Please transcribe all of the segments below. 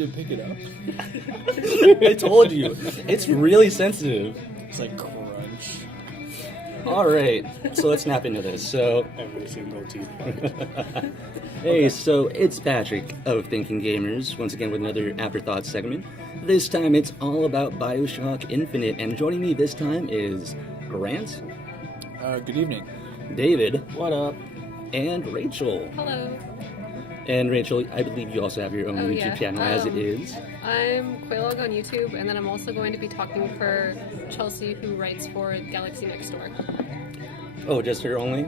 didn't pick it up. I told you, it's really sensitive. It's like crunch. All right, so let's snap into this. So, Every single teeth. hey, so it's Patrick of Thinking Gamers, once again with another Afterthoughts segment. This time it's all about Bioshock Infinite, and joining me this time is Grant, Good evening. David, What up? and Rachel. Hello. And Rachel, I believe you also have your own YouTube yeah. channel as it is. I'm Quaylog on YouTube, and then I'm also going to be talking for Chelsea, who writes for Galaxy Next Door. Oh, just her only?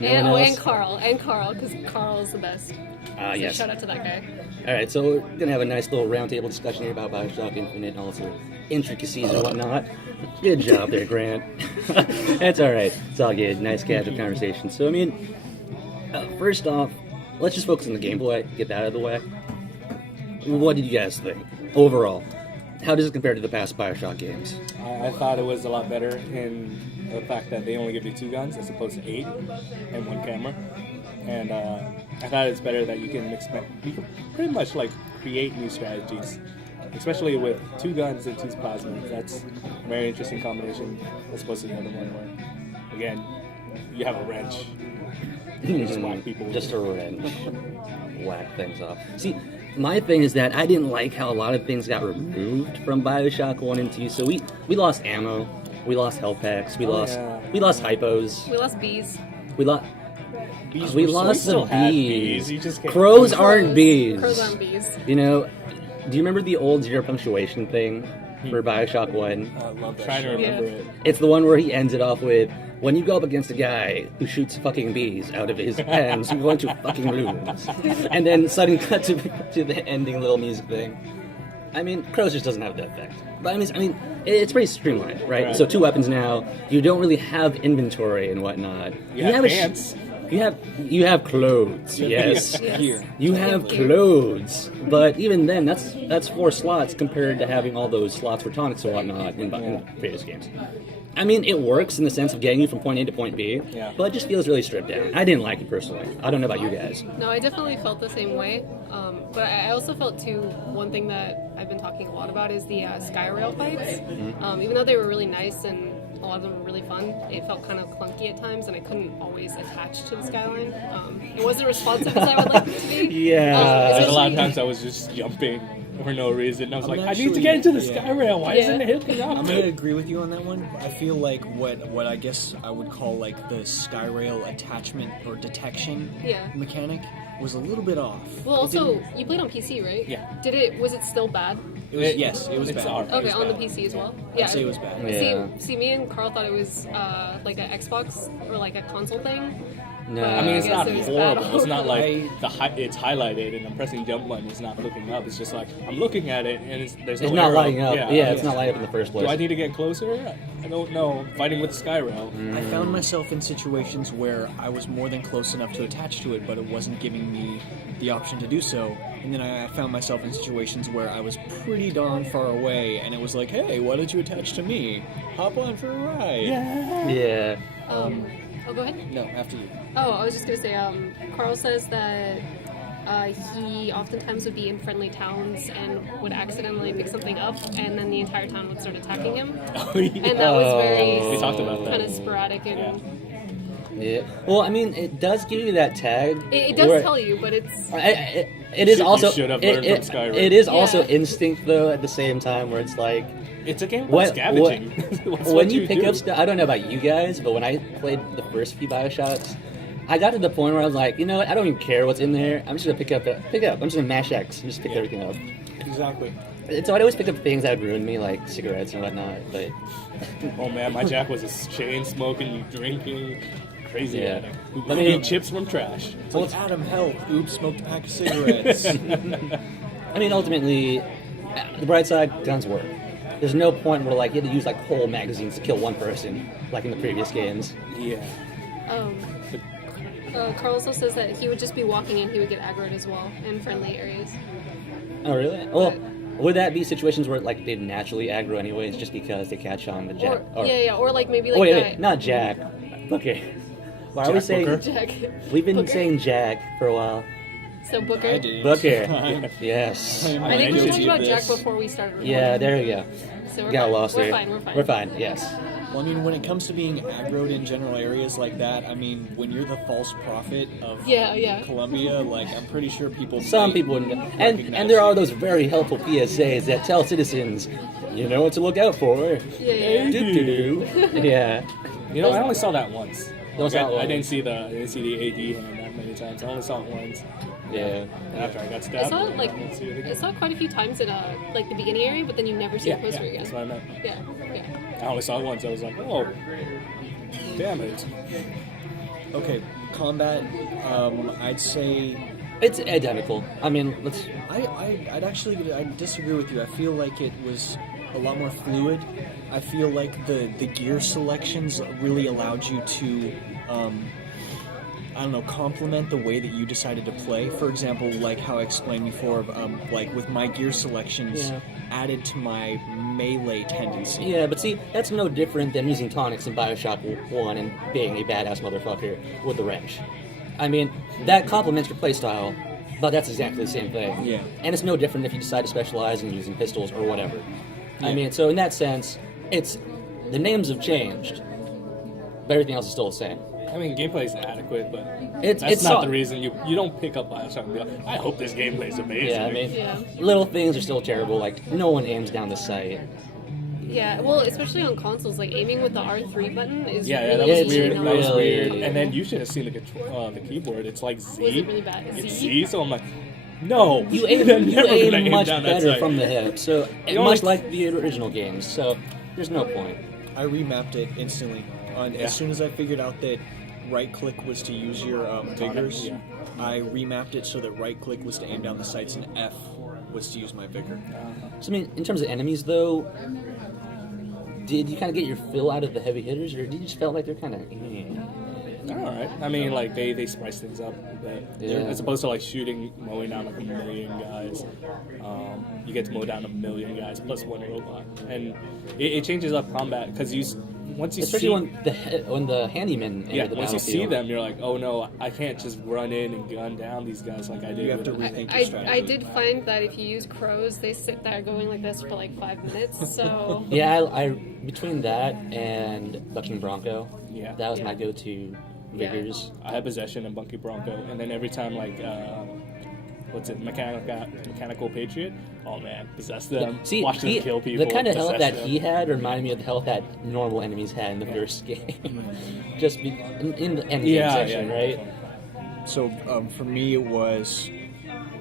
No And, one else? and Carl, because Carl is the best. So Yes. shout out to that guy. Alright, so we're going to have a nice little roundtable discussion here about Bioshock Infinite and also intricacies and whatnot. Good job there, Grant. That's alright. It's all good. Nice casual conversation. So, I mean, first off, let's just focus on the gameplay, get that out of the way. What did you guys think? Overall, how does it compare to the past Bioshock games? I thought it was a lot better in the fact that they only give you 2 guns as opposed to 8 and 1 camera. And I thought it's better that you can pretty much like create new strategies, especially with 2 guns and 2 plasmas. That's a very interesting combination as opposed to the other one where, again, you have a wrench. You just whack people with Just it. a wrench. Whack things off. See, my thing is that I didn't like how a lot of things got removed from Bioshock 1 and 2. So we lost ammo, we lost health packs, we lost hypos, We lost bees. we lost Bees we were- lost still the had bees. You just can't- Crows aren't bees. Crows aren't bees. You know, do you remember the old zero punctuation thing for Bioshock 1? I love that Trying to shit. remember Yeah. it. It's the one where he ends it off with, when you go up against a guy who shoots fucking bees out of his pens, you're going to fucking lose. And then sudden cut to the ending little music thing. I mean, Crows just doesn't have that effect. But I mean, it's pretty streamlined, right? Right. So 2 weapons now. You don't really have inventory and whatnot. You have a pants. You have clothes, yes. Yes. Here. You have clothes, but even then, that's 4 slots compared to having all those slots for tonics and whatnot in previous games. I mean, it works in the sense of getting you from point A to point B, Yeah. but it just feels really stripped down. I didn't like it personally. I don't know about you guys. No, I definitely felt the same way. But I also felt too, one thing that I've been talking a lot about is the sky rail fights. Even though they were really nice and a lot of them were really fun, it felt kind of clunky at times, and I couldn't always attach to the skyline. It wasn't responsive as I would like it to be. Yeah. There's a lot of especially- times I was just jumping for no reason. I was I'm like, I need to actually- get into the yeah. sky rail. Why isn't it hooking up? I'm gonna agree with you on that one. I feel like what I guess I would call like the sky rail attachment or detection Yeah. mechanic was a little bit off. Well, It also, didn't- you played on PC, right? Yeah. Was it still bad? it was, yes, it was It's bad. alright. Okay, It's on the bad. PC as well. I'd say it was bad. Yeah. See, me and Carl thought it was like an Xbox or like a console thing. No. But I mean, it's guess not it was horrible. bad. It's not like I- it's highlighted and I'm pressing jump button. It's not looking up. It's just like I'm looking at it and there's no It's not arrow. lighting up. Yeah, it's yeah. not lighting up in the first place. Do I need to get closer? I don't know. Fighting with the sky rail. I found myself in situations where I was more than close enough to attach to it, but it wasn't giving me the option to do so. And then I found myself in situations where I was pretty darn far away, and it was like, hey, why don't you attach to me? Hop on for a ride. Yeah. Oh, go ahead. No, after you. Oh, I was just gonna say, Carl says that he oftentimes would be in friendly towns and would accidentally pick something up, and then the entire town would start attacking him. And that was very We talked about that. kind of sporadic, and Yeah. Well, I mean, it does give you that tag. it does where- tell you, but it's It is You also. should have it- learned it- from Skyrim. It is also Yeah. instinct though. At the same time, where it's like It's a game about what scavenging. That's when what you pick do. up stuff. I don't know about you guys, but when I played the first few Bioshocks, I got to the point where I was like, you know what? I don't even care what's in there. I'm just gonna pick up. I'm just gonna mash X and just pick everything up. Exactly. And so I'd always pick up things that would ruin me, like cigarettes and whatnot. But Oh man, my Jack was a chain smoking, drinking, crazy Yeah. addict. Who Let me- eat chips from trash. It's like, Adam, help. Oops, smoked a pack of cigarettes. I mean, ultimately, the bright side, guns work. There's no point where like you had to use like whole magazines to kill one person, like in the previous games. Yeah. Carl also says that he would just be walking in, he would get aggroed as well in friendly areas. Oh, really? Well, would that be situations where like they'd naturally aggro anyways, just because they catch on the Jack? Or like maybe like Oh, wait, that. wait, not Jack. Okay. Why are we Jack saying? Booker? Jack. We've been Booker? saying Jack for a while. So Booker. I did. Booker. Yes. I think we were guilty talking of about Jack this. before we started recording. Yeah, there you go. So we're Got fine. lost We're there. fine. We're fine. We're fine, yes. Well, I mean, when it comes to being aggroed in general areas like that, I mean, when you're the false prophet of Yeah. Colombia, like, I'm pretty sure people. Some might people, and recognize there are you. those very helpful PSAs that tell citizens, you know what to look out for. Yeah. Doo-doo-doo. Yeah. You know, I only saw that once. Only saw it I didn't once. see the AD hand that many times. I only saw it once. Yeah. And after I got I stabbed, saw it like I didn't see it I again. saw it quite a few times in like the beginning area, but then you never see Yeah, the poster yeah, again. that's what I meant. Yeah. I only saw it once. I was like, oh, damn it. Okay, combat. I'd say. It's identical. I mean, let's. I'd disagree with you. I feel like it was a lot more fluid. I feel like the gear selections really allowed you to, I don't know, complement the way that you decided to play. For example, like how I explained before, like with my gear selections Yeah. added to my melee tendency. Yeah, but see, that's no different than using tonics in Bioshock 1 and being a badass motherfucker with the wrench. I mean, that complements your playstyle, but that's exactly the same thing. Yeah. And it's no different if you decide to specialize in using pistols or whatever. I Yeah. mean, so in that sense, it's the names have changed, but everything else is still the same. I mean, gameplay is adequate, but It's that's not so- the reason you don't pick up Bioshock and be like, I hope this gameplay is amazing. Yeah, I mean, Yeah. little things are still terrible. Like, no one aims down the sight. Yeah. Well, especially on consoles, like aiming with the R3 button is Yeah, really that was It's weird. annoying. That was really- weird. And then you should have seen the keyboard. It's like Z. Was it really bad? It's Z? Z, so I'm like, no. You aim, They're you never gonna aim aim much down that better sight. from the hip, so The only- much like the original games. So there's no point. I remapped it instantly. Yeah. As soon as I figured out that right click was to use your vigors, yeah. I remapped it so that right click was to aim down the sights and F was to use my vigor. So I mean, in terms of enemies, though, did you kind of get your fill out of the heavy hitters, or did you just felt like they're kind of? They're alright. I mean, like, they spice things up a bit. Yeah. As opposed to, like, mowing down, like, a million guys. You get to mow down a million guys plus one robot. And it changes up combat, because once you Especially see... when the handymen enter the once you see battlefield. them, you're like, oh no, I can't just run in and gun down these guys like I did. You have to with- rethink your I strategy. did find that if you use crows, they sit there going like this for like 5 minutes. So Yeah, I between that and Bucking Bronco, Yeah. that was Yeah. my go-to vigors. I had possession and Bunky Bronco, and then every time like mechanical patriot. Oh man, possess them. See, watch them kill people. the kind of health possess that them. he had reminded me of the health that normal enemies had in the first game. Just in the end game section, right? So for me, it was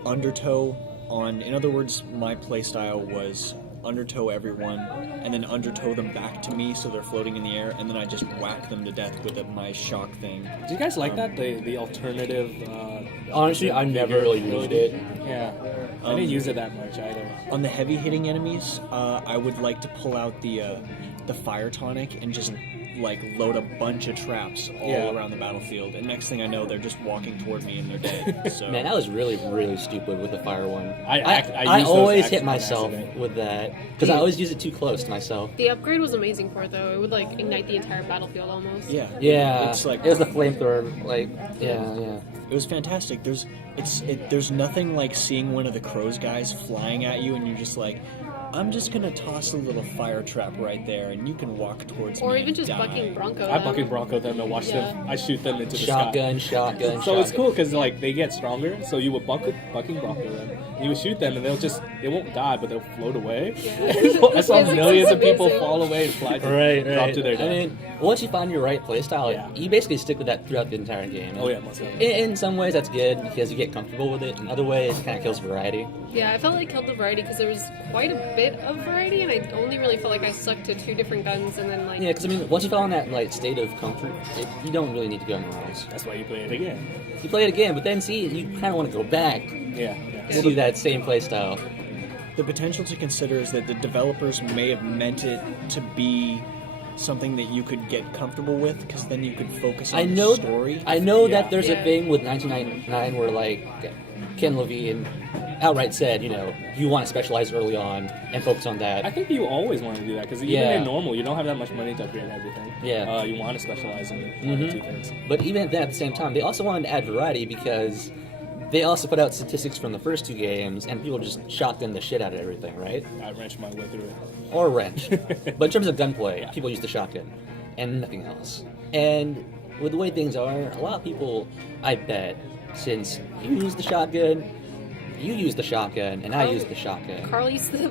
undertow on. In other words, my playstyle was undertow everyone, and then undertow them back to me so they're floating in the air, and then I just whack them to death with my shock thing. Do you guys like that? The alternative. Honestly, I never really used it. Yeah, I didn't use it that much either. On the heavy hitting enemies, I would like to pull out the fire tonic and just like load a bunch of traps all Yeah. around the battlefield. And next thing I know, they're just walking toward me and they're dead. So Man, I was really, really stupid with the fire one. I used those always hit accident on myself accident. with that because I always use it too close to myself. the upgrade was amazing for it though. It would like ignite the entire battlefield almost. yeah, Yeah, it's like it was the flamethrower. Like, yeah. it was fantastic. There's nothing like seeing one of the crows guys flying at you and you're just like, I'm just gonna toss a little fire trap right there and you can walk towards me. Or and even just die. bucking Bronco. I them. bucking Bronco them to watch them. Yeah. I shoot them into the sky. Shotgun. So it's cool because like they get stronger. So you would bucking Bronco them. You would shoot them and they won't die, but they'll float away. Yeah. I saw It's millions of people amazing. fall away and fly to, Right. drop to their death. I mean, once you find your right playstyle, Yeah. you basically stick with that throughout the entire game. Oh yeah, most definitely. In some ways, that's good because you get comfortable with it. In other ways, it kind of kills variety. Yeah, I felt like it killed the variety because there was quite a bit of variety, and I only really felt like I stuck to 2 different guns, and then like Yeah, because I mean, once you fall in that like state of comfort, you don't really need to go anywhere else. That's why you play it again. You play it again, but then see, you kind of want to go back Yeah. to that same playstyle. The potential to consider is that the developers may have meant it to be something that you could get comfortable with, because then you could focus on I know, the story. I know Yeah. that there's a Yeah. thing with 1999 where like Ken Levine outright said, you want to specialize early on and focus on that. I think you always want to do that because even Yeah. in normal, you don't have that much money to upgrade everything. Yeah. You want to specialize in one or two things. But even then, at the same time, they also wanted to add variety because they also put out statistics from the first 2 games, and people just shotgun the shit out of everything, right? I wrenched my way through it. Or wrench. But in terms of gunplay, people use the shotgun and nothing else. And with the way things are, a lot of people, I bet, since you use the shotgun, you use the shotgun, and I use the shotgun. Carl used the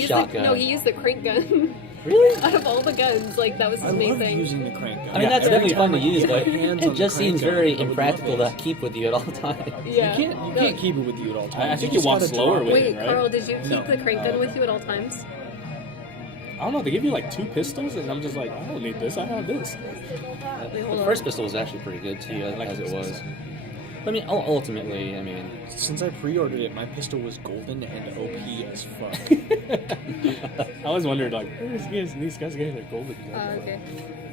shotgun. No, he used the crank gun. Really? Out of all the guns, like that was his I main love thing. using the crank gun. I mean, that's Every definitely fun to time I use, get but my hands it on just the crank seems gun, very I would impractical love to it. keep with you at all times. Yeah. You can't keep it with you at all times. I think You you walk just gotta slower drop with it. it. Wait, right? Carl, did you keep No. the crank gun with you at all times? I don't know, they give you like 2 pistols, and I'm just like, I don't need this, I have this. The first pistol was actually pretty good too, as it was. I mean, ultimately, I mean, Since I pre-ordered it, my pistol was golden and OP as fuck. I always wondered, like, where is these guys getting their golden gun? Okay.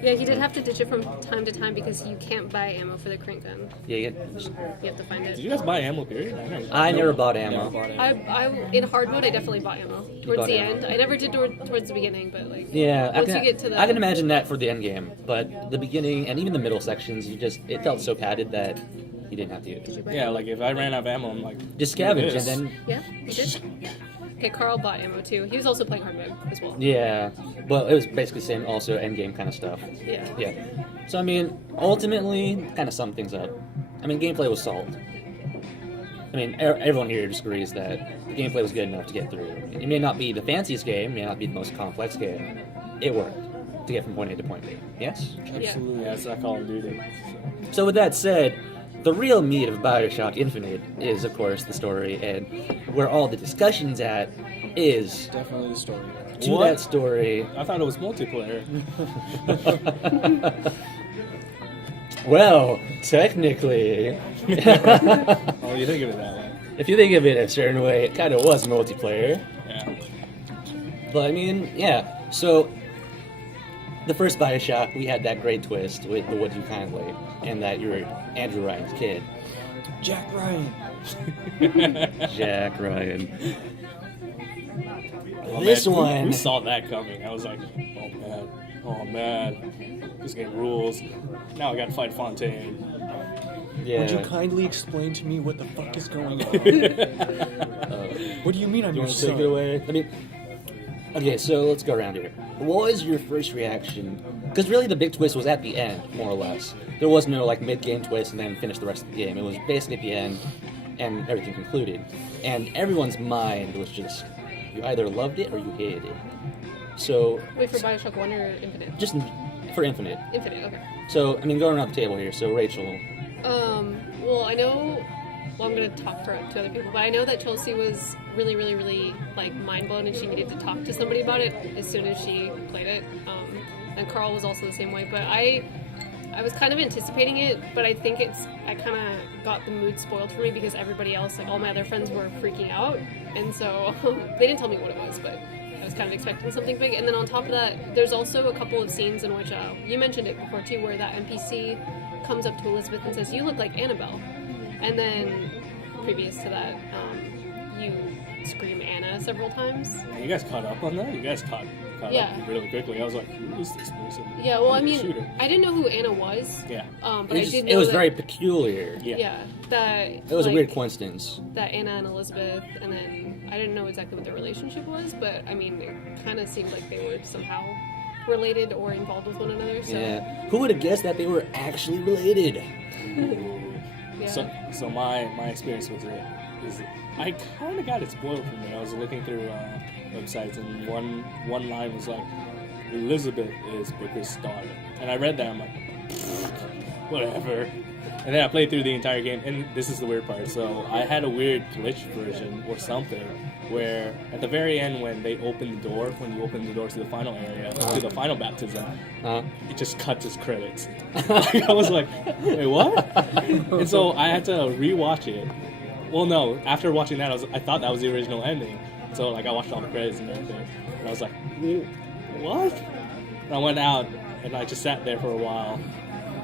Yeah, he did have to ditch it from time to time because you can't buy ammo for the crank gun. yeah, You have to find Did it. you guys buy ammo, period? I never bought Never ammo. bought it. I in hard mode, I definitely bought ammo towards bought the ammo. end. I never did towards the beginning, but like Yeah, once you get to the I can imagine that for the end game, but the beginning and even the middle sections, it felt so padded that you didn't have to use it. Yeah, like if I ran out of ammo, I'm like, Just scavenge, this. and then Yeah, you did. Okay, Carl bought ammo too. He was also playing hard mode as well. yeah, well, it was basically the same, also end game kind of stuff. Yeah. Yeah. So I mean, ultimately, kind of sum things up. I mean, gameplay was solid. I mean, everyone here just agrees that the gameplay was good enough to get through. It may not be the fanciest game, it may not be the most complex game. It worked to get from point A to point B. Yes? absolutely, that's not Call of Duty. So with that said, the real meat of Bioshock Infinite is, of course, the story, and where all the discussion's at is, Definitely the story. to What? that story, I thought it was multiplayer. well, technically, Oh, you think of it that way. if you think of it a certain way, it kind of was multiplayer. Yeah. But I mean, yeah. So the first Bioshock, we had that great twist with the Would You Kindly, and that you were Andrew Ryan's kid, Jack Ryan. Jack Ryan. Oh, This man, one, Who saw that coming? I was like, oh man, this game rules. Now I gotta fight Fontaine. yeah. Would you kindly explain to me what the fuck is going on? What do you mean I'm You your want to take son? it away? I mean, okay, so let's go around here. What was your first reaction? Because really, the big twist was at the end, more or less. There was no like mid-game twist and then finish the rest of the game. It was basically at the end, and everything concluded. And everyone's mind was just, you either loved it or you hated it. So, Wait for Bioshock 1 or Infinite? just for Infinite. Infinite, okay. So, I mean, going around the table here. So, Rachel. Well, I know. Well, I'm gonna talk for to other people, but I know that Chelsea was really, really, really like mind blown, and she needed to talk to somebody about it as soon as she played it. And Carl was also the same way. But I was kind of anticipating it, but I think I kind of got the mood spoiled for me because everybody else, like all my other friends, were freaking out, and so they didn't tell me what it was, but I was kind of expecting something big. And then on top of that, there's also a couple of scenes in which you mentioned it before too, where that NPC comes up to Elizabeth and says, "You look like Annabelle," and then previous to that, you scream Anna several times. You guys caught up on that? You guys caught Yeah. up really quickly. I was like, who is this person? Yeah, well, I Who's the mean, shooter? I didn't know who Anna was. Yeah. But I did know It was that, very peculiar. Yeah. that It was like, a weird coincidence. that Anna and Elizabeth, and then I didn't know exactly what their relationship was, but I mean, it kind of seemed like they were somehow related or involved with one another. So Yeah. Who would have guessed that they were actually related? yeah. So my experience with it is I kind of got it spoiled for me. I was looking through websites, and one line was like, Elizabeth is Booker's daughter, and I read that. I'm like, whatever. And then I played through the entire game, and this is the weird part. So I had a weird glitch version or something, where at the very end, when you open the door to the final area, to the final baptism, it just cuts its credits. I was like, wait, what? And so I had to rewatch it. Well, no, after watching that, I thought that was the original ending. So like I watched all the credits and everything, and I was like, what? And I went out and I just sat there for a while.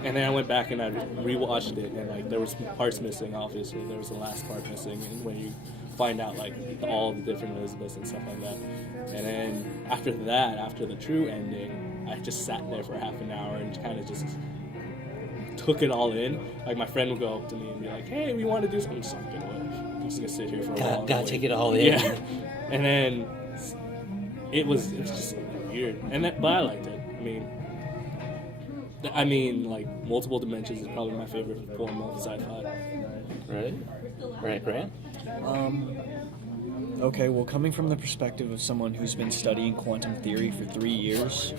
And then I went back and I rewatched it, and like there was parts missing. Obviously, there was the last part missing, and when you find out like all the different Elizabeths and stuff like that. And then after that, after the true ending, I just sat there for half an hour and kind of just took it all in. Like my friend would go up to me and be like, "Hey, we want to do something." I'm just like, "Get away. I'm just gonna sit here for a while." Gotta take it all in. Yeah, and then it was just weird, but I liked it. I mean, like multiple dimensions is probably my favorite form of sci-fi. Right, Grant? Okay, well, coming from the perspective of someone who's been studying quantum theory for 3 years,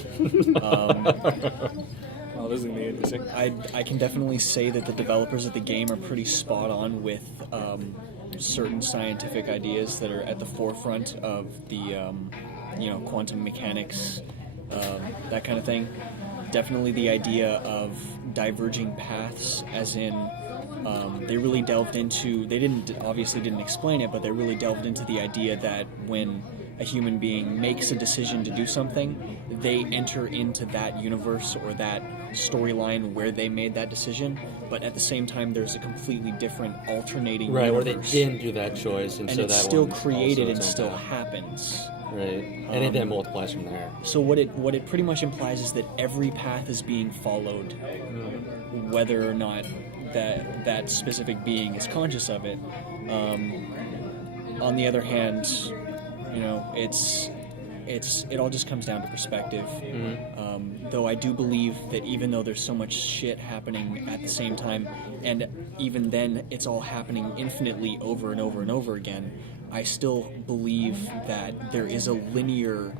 Oh, this is gonna be interesting. I can definitely say that the developers of the game are pretty spot on with certain scientific ideas that are at the forefront of the quantum mechanics, that kind of thing. Definitely the idea of diverging paths, as in they really delved into. They obviously didn't explain it, but they really delved into the idea that when a human being makes a decision to do something, they enter into that universe or that storyline where they made that decision, but at the same time there's a completely different alternating universe. Where they didn't do that choice, and so it's that still one's created also and its own still path. happens. Right, and it then multiplies from there. So what it pretty much implies is that every path is being followed, whether or not that specific being is conscious of it. On the other hand, it all just comes down to perspective. Though I do believe that even though there's so much shit happening at the same time, and even then it's all happening infinitely over and over and over again, I still believe that there is a linear,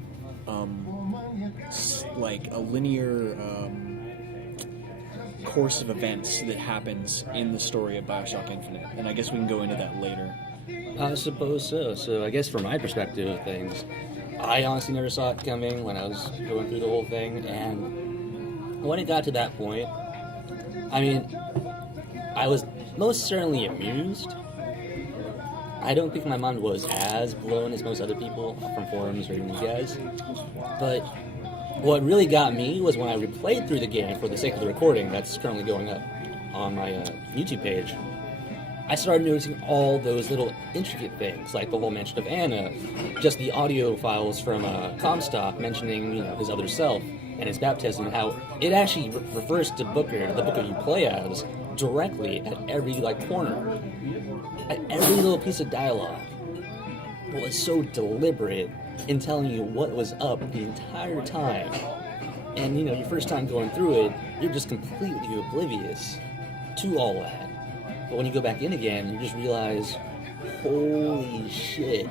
course of events that happens in the story of Bioshock Infinite, and I guess we can go into that later. I suppose so. So I guess from my perspective of things, I honestly never saw it coming when I was going through the whole thing, and when it got to that point, I mean, I was most certainly amused. I don't think my mind was as blown as most other people from forums or even you guys, but what really got me was when I replayed through the game for the sake of the recording that's currently going up on my YouTube page. I started noticing all those little intricate things, like the whole mention of Anna, just the audio files from Comstock mentioning, his other self and his baptism, and how it actually refers to Booker, the Booker you play as, directly at every corner, at every little piece of dialogue. It was so deliberate in telling you what was up the entire time. And your first time going through it, you're just completely oblivious to all that. But when you go back in again, you just realize, holy shit,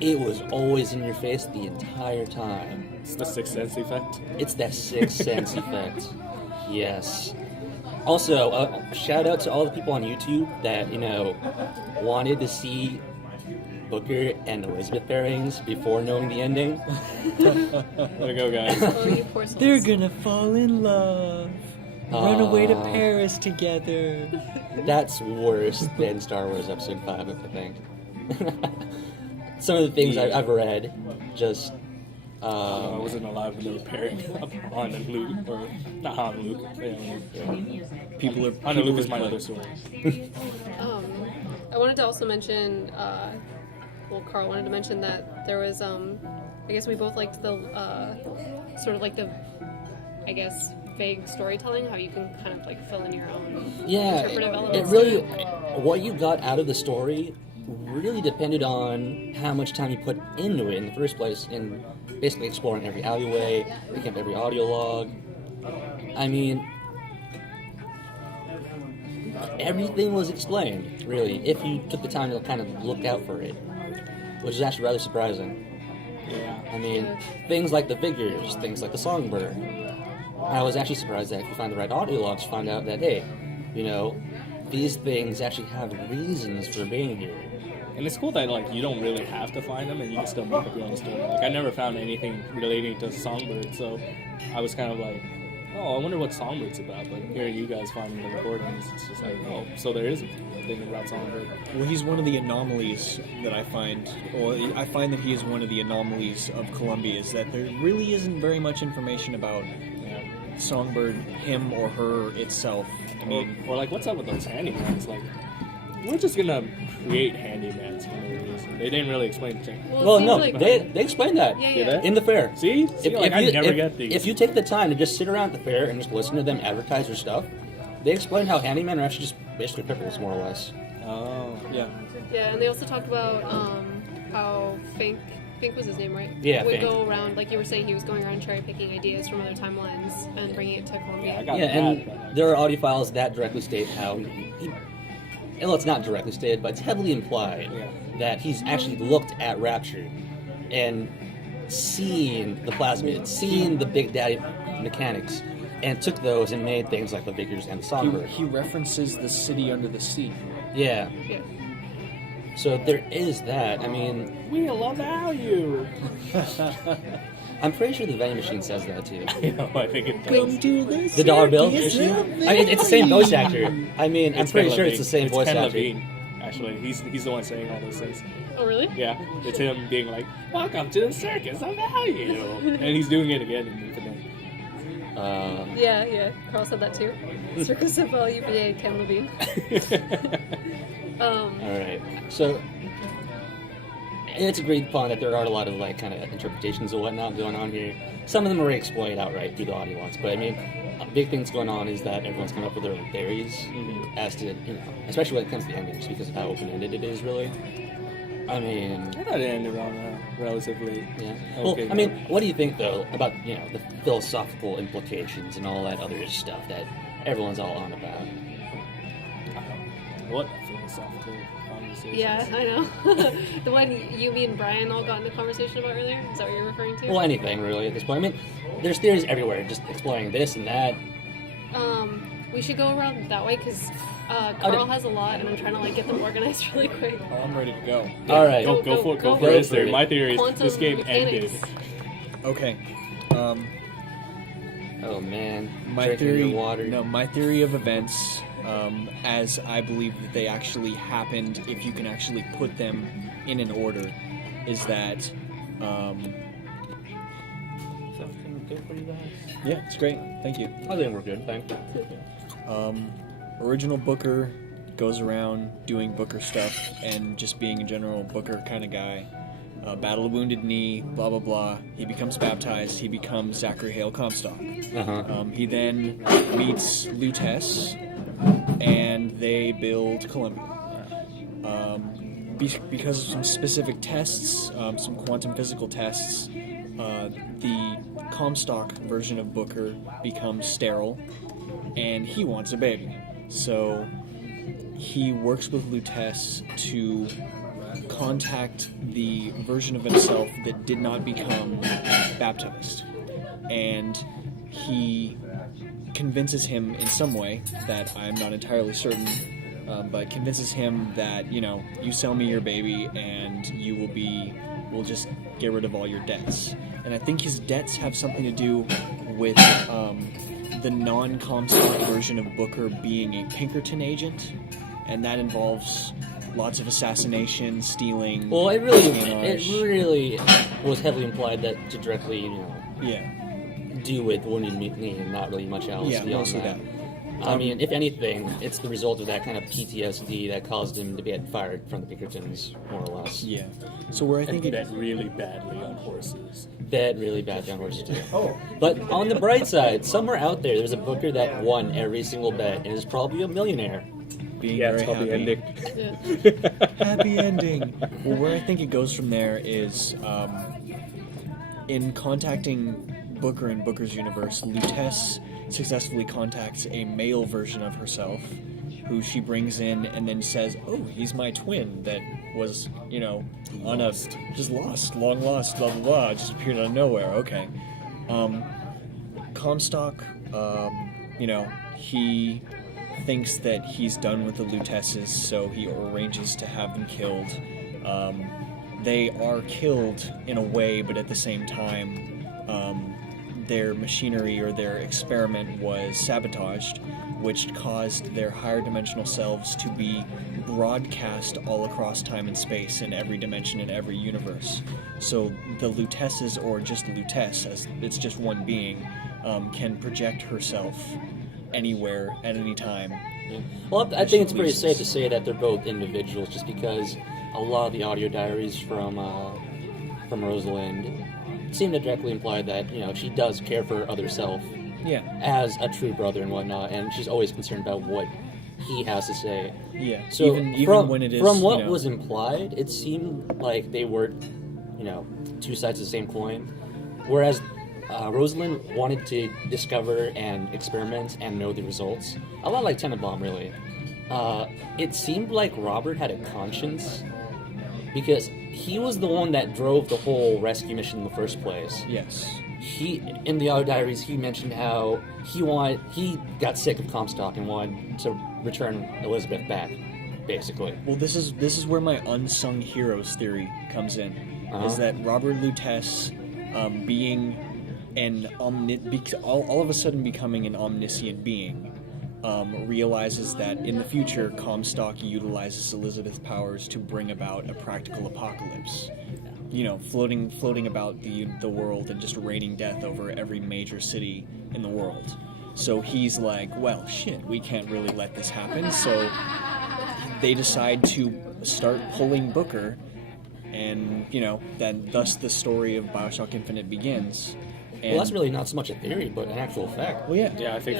it was always in your face the entire time. It's the Sixth Sense effect. It's that Sixth Sense effect. Yes. Also, shout out to all the people on YouTube that, wanted to see Booker and Elizabeth pairings before knowing the ending. There we go, guys. Oh, you poor souls. They're gonna fall in love. Run away to Paris together. That's worse than Star Wars Episode 5, I think. Some of the things I've read, just... I wasn't alive when they were pairing up Han and Luke, or not Han and Luke. People Han and Luke is my other story. I wanted to also mention, Carl wanted to mention that there was, I guess we both liked the, vague storytelling, how you can kind of fill in your own interpretive elements. It really, what you got out of the story really depended on how much time you put into it in the first place, in basically exploring every alleyway, picking up every audio log. I mean, everything was explained, really, if you took the time to kind of look out for it, which is actually rather surprising. Yeah. I mean, things like the figures, things like the Songbird. I was actually surprised that if you find the right audio logs, you find out that, hey, these things actually have reasons for being here. And it's cool that you don't really have to find them, and you can still make up your own story. I never found anything relating to Songbird, so I was kind of like, oh, I wonder what Songbird's about. But hearing you guys finding the recordings, it's just like, oh, so there is a thing about Songbird. Well, he's one of the anomalies that I find. Well, I find that he is one of the anomalies of Columbia, is that there really isn't very much information about Songbird, him or her itself. I mean, or what's up with those handyman's? we're just gonna create handymans for no reason. They didn't really explain the thing. Well, it Well, seems no, like, they explained that yeah, Did yeah. they? in the fair. See, like I never get these. If you take the time to just sit around at the fair and just listen to them advertise their stuff, they explain how handymen are actually just basically cripples, more or less. Oh, Yeah. Yeah, and they also talked about how Fink was his name, right? Yeah, would Fink. go around, like you were saying, he was going around cherry picking ideas from other timelines and bringing it to Columbia. yeah, I got Yeah, that. and but- there are audio files that directly state how well, it's not directly stated, but it's heavily implied Yeah. that he's actually looked at Rapture and seen the plasmid, seen the Big Daddy mechanics, and took those and made things like the Vickers and the Songbird. He references the city under the sea. Yeah, Yeah. so there is that. I mean, we love value. I'm pretty sure the vending machine says that too. You know, I think it does. do this. The dollar bill issue? I mean, it's the same voice actor. I mean, I'm It's pretty Ken sure it's the Levine. same It's voice Ken actor. Levine, actually. He's the one saying all those things. Oh, really? Yeah, it's him being like, "Welcome to the circus of value," and he's doing it again in Infinite. Yeah. Carl said that too. Circus of UVA, Ken Levine. All right, so it's agreed upon that there are a lot of like kind of interpretations and whatnot going on here. Some of them are explained outright through the audio ones, but I mean, big things going on is that everyone's coming up with their own theories as to, especially when it comes to the endings because of how open-ended it is, really. I mean, I thought it ended on relatively. yeah. Okay. Well, I mean, what do you think though about the philosophical implications and all that other stuff that everyone's all on about? What a philosophical conversation. Yeah, I know. The one you, me, and Brian all got into conversation about earlier? Is that what you're referring to? Well, anything really at this point. I mean, there's theories everywhere, just exploring this and that. We should go around that way because Carl has a lot, and I'm trying to like get them organized really quick. Oh, I'm ready to go. All right. Go for go it. for His it. theory. My theory is Quantum this game mechanics. ended. Okay. Oh man, My drinking theory. your water. No, my theory of events, as I believe that they actually happened, if you can actually put them in an order, is that. Good for you guys? Yeah, it's great. Thank you. I think we're good. Thanks. Original Booker goes around doing Booker stuff and just being a general Booker kind of guy. Battle of Wounded Knee, blah blah blah. He becomes baptized. He becomes Zachary Hale Comstock. He then meets Lutece, and they build Columbia. Because of some specific tests, some quantum physical tests, the Comstock version of Booker becomes sterile, and he wants a baby. So he works with Lutece to contact the version of himself that did not become baptized. And he convinces him in some way that I'm not entirely certain, but convinces him that, you sell me your baby and we'll just get rid of all your debts. And I think his debts have something to do with the non-Comstock version of Booker being a Pinkerton agent, and that involves lots of assassination, stealing. Well, it espionage. really was heavily implied that to directly, Yeah, do with Wounded Knee and not really much else yeah, beyond mostly that. that. I mean, if anything, it's the result of that kind of PTSD that caused him to get fired from the Pinkertons, more or less. Yeah. So where I And think it, bet really badly on horses. Bet really bad down horses too. But on the bright side, somewhere out there, there's a Booker that won every single bet and is probably a millionaire. being Yeah, very it's called the happy. ending. Yeah. Happy ending. Well, where I think it goes from there is in contacting Booker in Booker's universe, Lutece successfully contacts a male version of herself, who she brings in and then says, "Oh, he's my twin that was, on a just lost, long lost, blah blah blah, just appeared out of nowhere." Okay. Comstock, he thinks that he's done with the Luteces, so he arranges to have them killed. They are killed in a way, but at the same time, their machinery or their experiment was sabotaged, which caused their higher dimensional selves to be broadcast all across time and space in every dimension in every universe. So the Luteces, or just Lutece, as it's just one being, can project herself anywhere at any time. Yeah. Well, I think it's pretty safe to say that they're both individuals, just because a lot of the audio diaries from Rosalind seem to directly imply that she does care for her other self Yeah. as a true brother and whatnot, and she's always concerned about what he has to say. Yeah. So even when it is from what was implied, it seemed like they were, two sides of the same coin. Whereas Rosalind wanted to discover and experiment and know the results. A lot like Tenenbaum, really. It seemed like Robert had a conscience because he was the one that drove the whole rescue mission in the first place. Yes. In the audio diaries, he mentioned how he got sick of Comstock and wanted to return Elizabeth back, basically. Well, this is where my unsung heroes theory comes in. Is that Robert Lutece, being all of a sudden becoming an omniscient being, realizes that in the future Comstock utilizes Elizabeth's powers to bring about a practical apocalypse. Floating about the world and just raining death over every major city in the world. So he's like, well, shit, we can't really let this happen. So they decide to start pulling Booker, and thus the story of Bioshock Infinite begins. And, well, that's really not so much a theory, but an actual fact. Well, yeah. Yeah, I think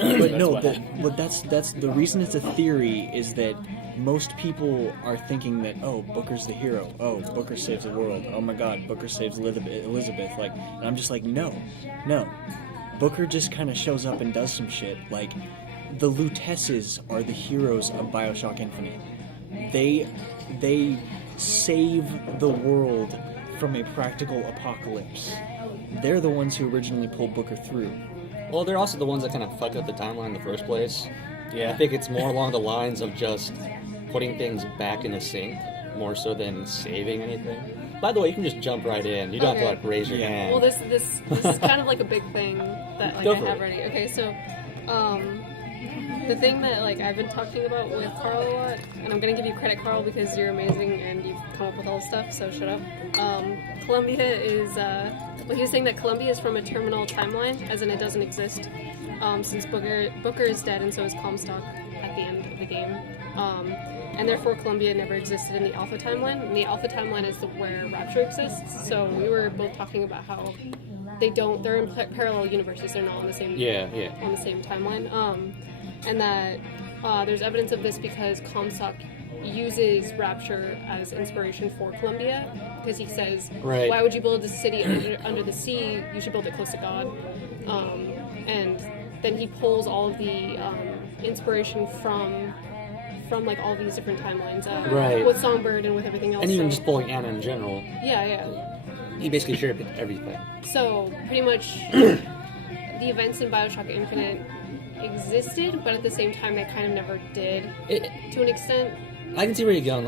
that's the reason it's a theory is that most people are thinking that, oh, Booker's the hero. Oh, Booker saves the world. Oh my God, Booker saves Elizabeth. Like, and I'm just like, no. Booker just kind of shows up and does some shit. Like, the Luteces are the heroes of Bioshock Infinite. They save the world from a practical apocalypse. They're the ones who originally pulled Booker through. Well, they're also the ones that kind of fucked up the timeline in the first place. Yeah. I think it's more along the lines of just putting things back in a sync, more so than saving anything. By the way, you can just jump right in. You don't have to raise your hand. Well, this is kind of like a big thing that I have ready. Okay, so the thing that I've been talking about with Carl a lot, and I'm gonna give you credit, Carl, because you're amazing and you've come up with all this stuff. So shut up. Columbia is. Well, he was saying that Columbia is from a terminal timeline, as in it doesn't exist, since Booker is dead, and so is Comstock at the end of the game. And therefore Columbia never existed in the Alpha timeline. And the Alpha timeline is where Rapture exists. So we were both talking about how they're in parallel universes. They're not on the same on the same timeline. And that there's evidence of this because Comstock uses Rapture as inspiration for Columbia, because he says, why would you build a city under the sea? You should build it close to God. And then he pulls all of the inspiration from all these different timelines, with Songbird and with everything else. And even just pulling Anna in general. Yeah. He basically shared everything. So pretty much the events in Bioshock Infinite existed, but at the same time they kind of never did to an extent. I can see where you're going.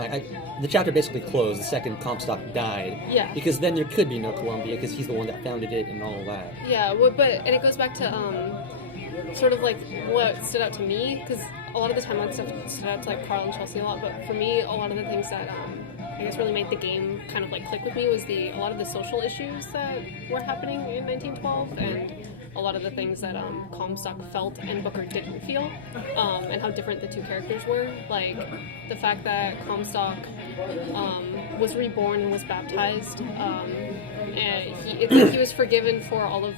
The chapter basically closed the second Comstock died. Yeah. Because then there could be no Columbia, because he's the one that founded it and all of that. Yeah, and it goes back to sort of what stood out to me, because a lot of the timeline stuff stood out to Carl and Chelsea a lot, but for me, a lot of the things that I guess really made the game kind of click with me was a lot of the social issues that were happening in 1912, and a lot of the things that Comstock felt and Booker didn't feel, and how different the two characters were. Like the fact that Comstock was reborn and was baptized, and he was forgiven for all of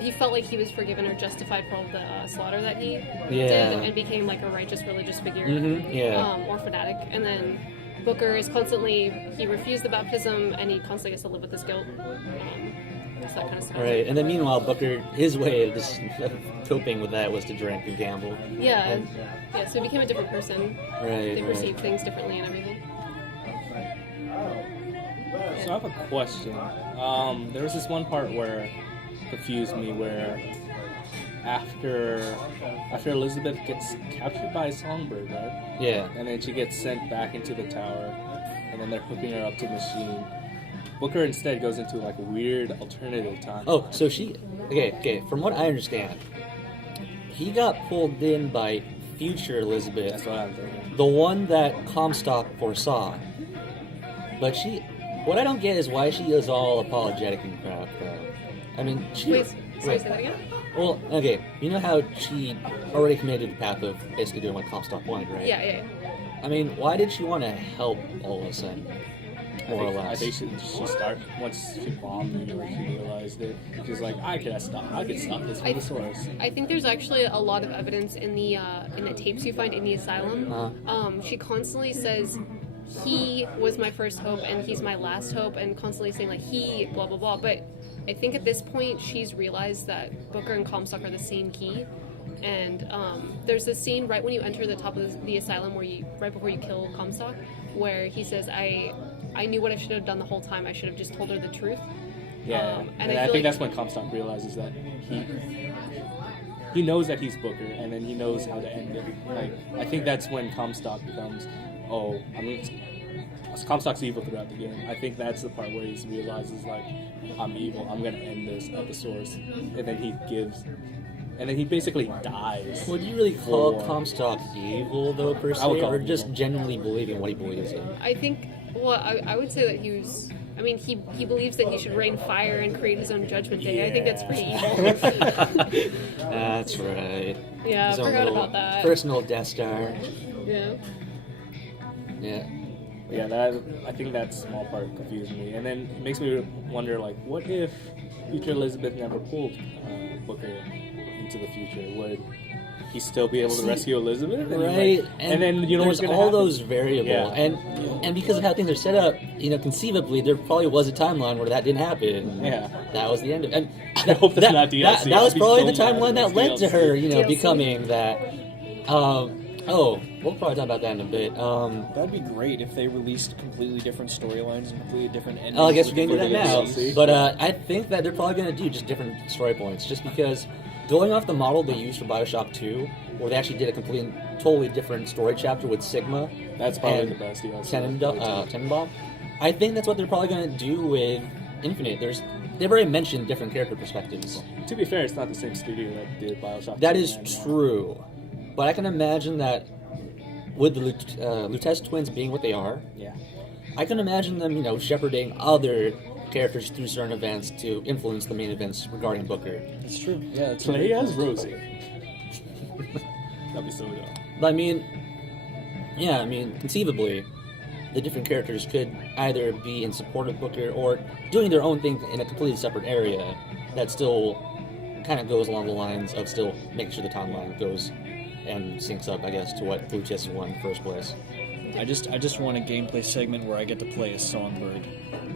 he felt like he was forgiven or justified for all the slaughter that he did, and became a righteous religious figure, or fanatic. And then Booker is he refused the baptism, and he constantly has to live with this guilt. So that kind of stuff. Right, and then meanwhile, Booker, his way of just coping with that was to drink and gamble. Yeah, so he became a different person. Right. They perceived things differently and everything. So I have a question. There was this one part where it confused me, where after Elizabeth gets captured by Songbird, right? Yeah. And then she gets sent back into the tower, and then they're hooking her up to the machine. Booker instead goes into a weird alternative time. Oh, so okay, from what I understand, he got pulled in by future Elizabeth. That's what I'm thinking. The one that Comstock foresaw. But what I don't get is why she is all apologetic and crap. I mean, Wait, sorry, say that again? Well, okay, you know how she already committed the path of basically doing what Comstock wanted, right? Yeah. I mean, why did she want to help all of a sudden? More or I less. think she started once she bombed New York. She realized it. She's like, I could stop this from the source. I think there's actually a lot of evidence in the tapes you find in the asylum. She constantly says, he was my first hope and he's my last hope, and constantly saying like he blah blah blah. But I think at this point she's realized that Booker and Comstock are the same key. And there's this scene right when you enter the top of the asylum right before you kill Comstock, where he says, I knew what I should have done the whole time. I should have just told her the truth. Yeah, and I feel think like that's when Comstock realizes that he knows that he's Booker, and then he knows how to end it. Like, I think that's when Comstock becomes, Comstock's evil throughout the game. I think that's the part where he realizes, like, I'm evil. I'm gonna end this at the source, and then he basically dies. Would you really call for- Comstock evil, though, per se, I would call or him just evil. genuinely believing what he believes in? I think, well, I would say that he believes that he should rain fire and create his own judgment day. I think that's pretty evil. That's right. Yeah, I His own forgot little about that. Personal Death Star. Yeah. Yeah. Yeah, I think that small part confused me, and then it makes me wonder, like, what if future Elizabeth never pulled Booker into the future? Would he still be able to rescue Elizabeth? And Right, and then you know there's what's gonna all happen? those variables, Yeah. and because of how things are set up, conceivably there probably was a timeline where that didn't happen. Yeah. That was the end of. And I hope that's not DLC. That was I'd be probably so the mad timeline if that it's led to DLC. her, DLC. becoming that. We'll probably talk about that in a bit. That'd be great if they released completely different storylines and completely different endings. I guess we're with going to do that now. DLC. But I think that they're probably going to do just different story points, just because going off the model they used for Bioshock 2, where they actually did a totally different story chapter with Sigma. That's probably and the best DLC. Tenenbaum. I think that's what they're probably going to do with Infinite. They've already mentioned different character perspectives. To be fair, it's not the same studio that did Bioshock. That 2 is and, true. But I can imagine that with the Lutece twins being what they are, Yeah. I can imagine them, shepherding other characters through certain events to influence the main events regarding Booker. It's true. Yeah, it's Play as Rosie. That'd be so dope. But conceivably, the different characters could either be in support of Booker or doing their own thing in a completely separate area that still kind of goes along the lines of still making sure the timeline goes and syncs up, I guess, to what Lutece won in the first place. I just want a gameplay segment where I get to play as Songbird.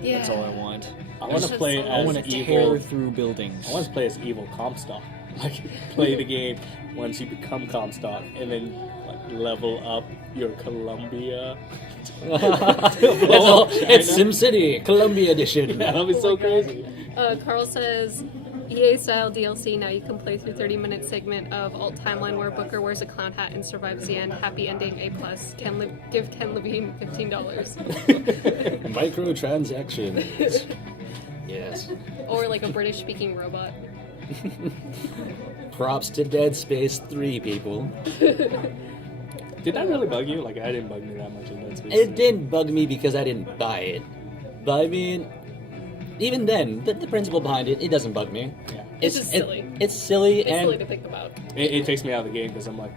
Yeah. That's all I want. I want to just play so- I as want to evil. tear through buildings. I want to play as evil Comstock. Like, play the game once you become Comstock, and then level up your Columbia. It's SimCity, Columbia Edition. That'll be so crazy. Carl says, EA style DLC. Now you can play through 30-minute segment of alt timeline where Booker wears a clown hat and survives the end. Happy ending. A+. Give Ken Levine $15. Microtransactions. Yes. Or like a British speaking robot. Props to Dead Space 3, people. Did that really bug you? Like, I didn't bug me that much in Dead Space. It didn't bug me because I didn't buy it. But I mean, even then, the principle behind it doesn't bug me. Yeah. It's just silly. It's silly, It's and silly to think about. It takes me out of the game because I'm like,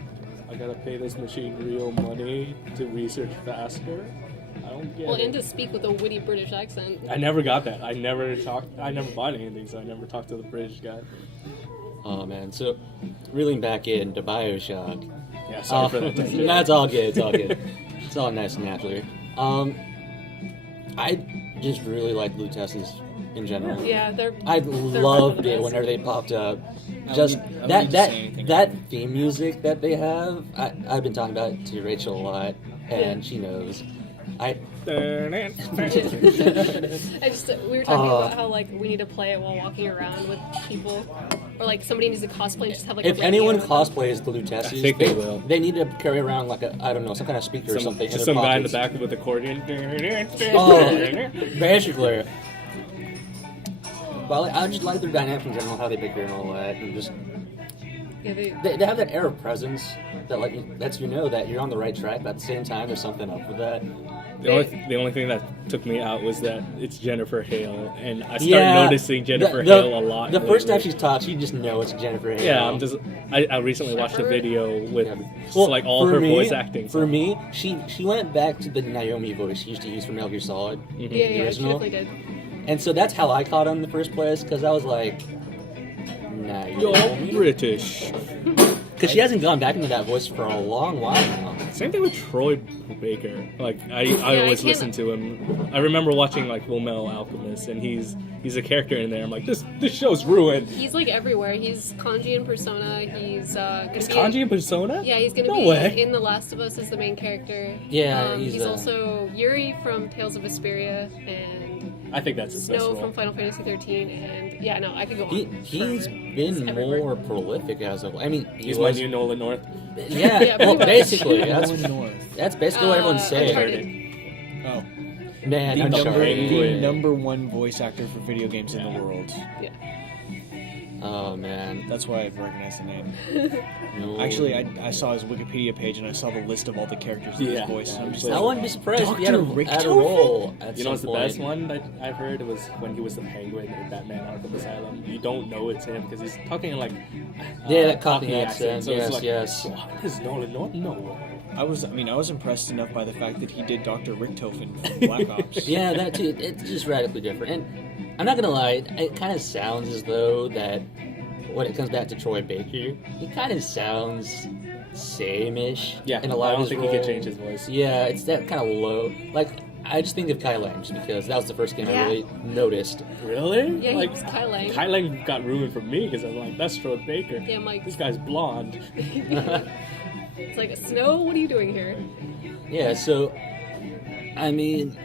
I gotta pay this machine real money to research faster. I don't get Well, it. and to speak with a witty British accent. I never got that. I never bought anything, so I never talked to the British guy. oh man. So, reeling back into Bioshock. Yeah, sorry for that. tangent. That's all good. It's all good. It's all nice and natural. I just really like Luteces in general. Yeah, they're I they're loved one of the it best. whenever they popped up. I Just wouldn't that need to that say anything. that theme music that they have. I've been talking about it to Rachel a lot, and she knows. I just we were talking about how like we need to play it while walking around with people, or like somebody needs to cosplay and just have like. If a anyone radio. cosplays the Luteces, I think they will. They need to carry around like a, I don't know, some kind of speaker or something. Just in some their guy in the pockets. back with accordion. Oh, basically. Well, I just like their dynamic in general, how they bicker and all that, and just Yeah, they have that air of presence that lets you know that you're on the right track. But at the same time, there's something up with that. The only thing that took me out was that it's Jennifer Hale, and I started noticing Jennifer Hale a lot. The first time she's talked, you just know it's Jennifer Hale. Yeah, I recently watched a video with all her me, voice acting. For me, she went back to the Naomi voice she used to use for Metal Gear Solid, Yeah, the original. she definitely did. And so that's how I caught on in the first place, because I was like, Naomi? You're British. Because she hasn't gone back into that voice for a long while now. Same thing with Troy Baker. Like I always listen to him. I remember watching like Full Metal Alchemist, and he's a character in there. I'm like, this show's ruined. He's like everywhere. He's Kanji in Persona. He's Kanji in Persona? Yeah, he's gonna be in The Last of Us as the main character. Yeah, he's also Yuri from Tales of Vesperia, and I think that's his best Snow role. from Final Fantasy 13, and yeah, no, I could go on. He's been more prolific as of. I mean, He's my new Nolan North. Yeah, Yeah, well, pretty much. basically, Nolan North. that's basically what everyone's saying. Uncharted. Oh, Man, the Uncharted. number one voice actor for video games in the world. Yeah. Oh man, That's why I recognize the name. no. Actually, I saw his Wikipedia page and I saw the list of all the characters in his voice. And I'm just I like, wouldn't be surprised if he had Dr. a role. At You know what's the some best point. one that I've heard? It was when he was the Penguin in Batman Arkham Asylum. You don't know it's him because he's talking in like that Cockney accent. So it's Yes. like, what is Nolan North? No. I was impressed enough by the fact that he did Dr. Richtofen from Black Ops. Yeah, that too. It's just radically different. And I'm not gonna lie, it kind of sounds as though that when it comes back to Troy Baker, he kind of sounds same-ish. Yeah, in a lot I of don't his think he could roles. change his voice. Yeah, it's that kind of low. Like I just think of Kai Lang just because that was the first game I really noticed. Really? Yeah, he like, was Kai Lang. Kai Lang got ruined for me because I was like, that's Troy Baker. Yeah, Mike. This guy's blonde. It's like, Snow, what are you doing here? Yeah, so I mean,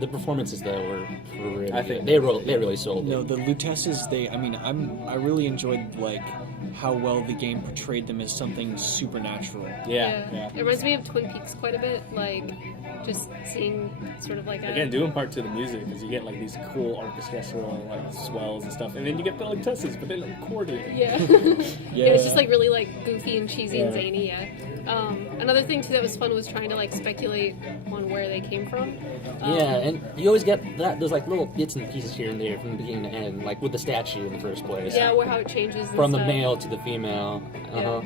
the performances though were really I think good. They really sold it. No, the Luteces, I really enjoyed like how well the game portrayed them as something supernatural. Yeah. It reminds me of Twin Peaks quite a bit, like just seeing sort of like a... Again, due in part to the music, because you get like these cool orchestral like swells and stuff, and then you get the like Tess's, but then accordion. Yeah. It was just like really like goofy and cheesy and zany, Another thing too that was fun was trying to like speculate on where they came from. Yeah, and you always get those like little bits and pieces here and there from the beginning to end, like with the statue in the first place. Yeah, where how it changes and From the stuff. male to the female. Uh-huh.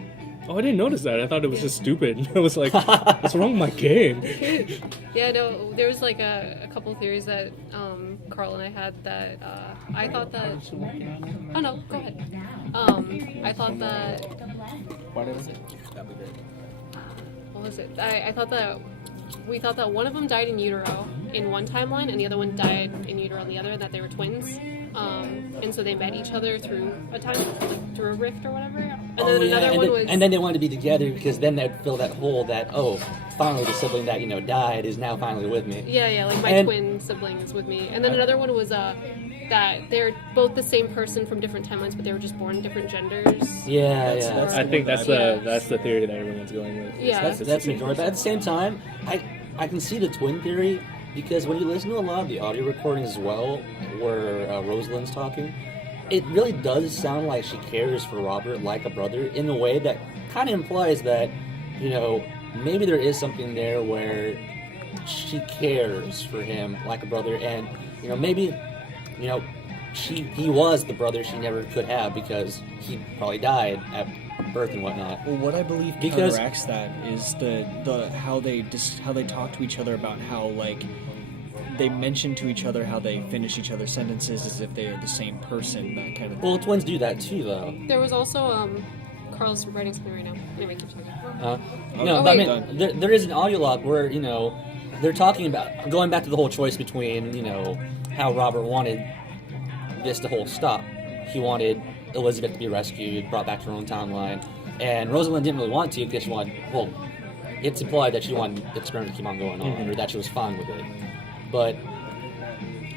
Oh, I didn't notice that. I thought it was just stupid. I was like, what's wrong with my game? Yeah, no, there was like a couple of theories that Carl and I had that I thought that... Oh no, go ahead. I thought that... What was it? That'd be great. What was it? I thought that... We thought that one of them died in utero in one timeline, and the other one died in utero in the other, and that they were twins. And so they met each other through a time, like through a rift or whatever. And then another one was... And then they wanted to be together because then they'd fill that hole that, finally the sibling that, died is now finally with me. Yeah, like my twin sibling is with me. And then another one was that they're both the same person from different timelines, but they were just born different genders. Yeah. That's I think that's Yeah. the theory that everyone's going with. Yeah. That's the majority. But at the same time, I can see the twin theory because when you listen to a lot of the audio recordings as well, where Rosalind's talking, it really does sound like she cares for Robert like a brother in a way that kind of implies that, maybe there is something there where she cares for him like a brother, and maybe he was the brother she never could have because he probably died at birth and whatnot. Well, what I believe Because- counteracts that is the how they talk to each other about how like they mention to each other how they finish each other's sentences as if they are the same person, that kind of thing. Well, twins do that too, though. There was also Carl's writing something right now. Anyway, keep talking. No, Oh, but I wait. mean, there is an audio log where they're talking about going back to the whole choice between how Robert wanted this to whole stop. He wanted Elizabeth to be rescued, brought back to her own timeline, and Rosalind didn't really want to because she wanted. Well, it's implied that she wanted the experiment to keep on going on, or that she was fine with it. But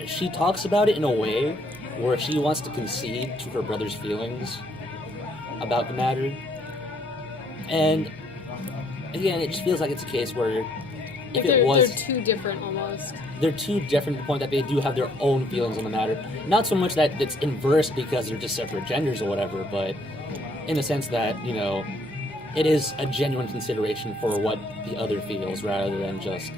she talks about it in a way where she wants to concede to her brother's feelings about the matter. And again, it just feels like it's a case where if it was... They're too different almost. They're too different to the point that they do have their own feelings on the matter. Not so much that it's inverse because they're just separate genders or whatever, but in the sense that, it is a genuine consideration for what the other feels rather than just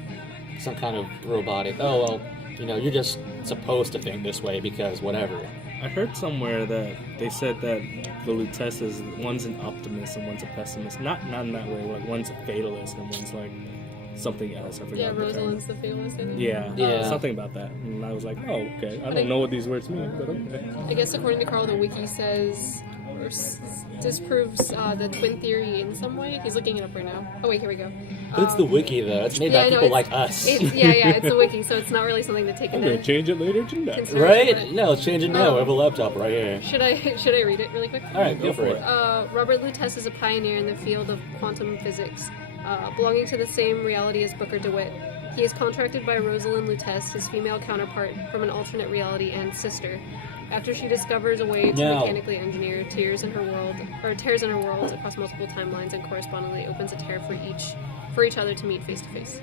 some kind of robotic, oh, well, you know, you're just supposed to think this way because whatever. I heard somewhere that they said that the Luteces, one's an optimist and one's a pessimist. Not in that way. Like one's a fatalist and one's like something else. I forgot. Yeah, the term. Rosalind's the fatalist, I think. Yeah, something about that. And I was like, oh, okay. I don't know what these words mean, but okay. I guess according to Carl, the wiki says or disproves the twin theory in some way. He's looking it up right now. Oh wait, here we go. But it's the wiki, though. It's made by people like us. It's a wiki, so it's not really something to take I'm into going to change it later tonight. consideration. Right? No, it's changing now. I have a laptop right here. Should I read it really quick? All right, go for it. Robert Lutece is a pioneer in the field of quantum physics, belonging to the same reality as Booker DeWitt. He is contracted by Rosalind Lutece, his female counterpart from an alternate reality and sister. After she discovers a way to mechanically engineer tears in her world across multiple timelines, and correspondingly opens a tear for each other to meet face to face.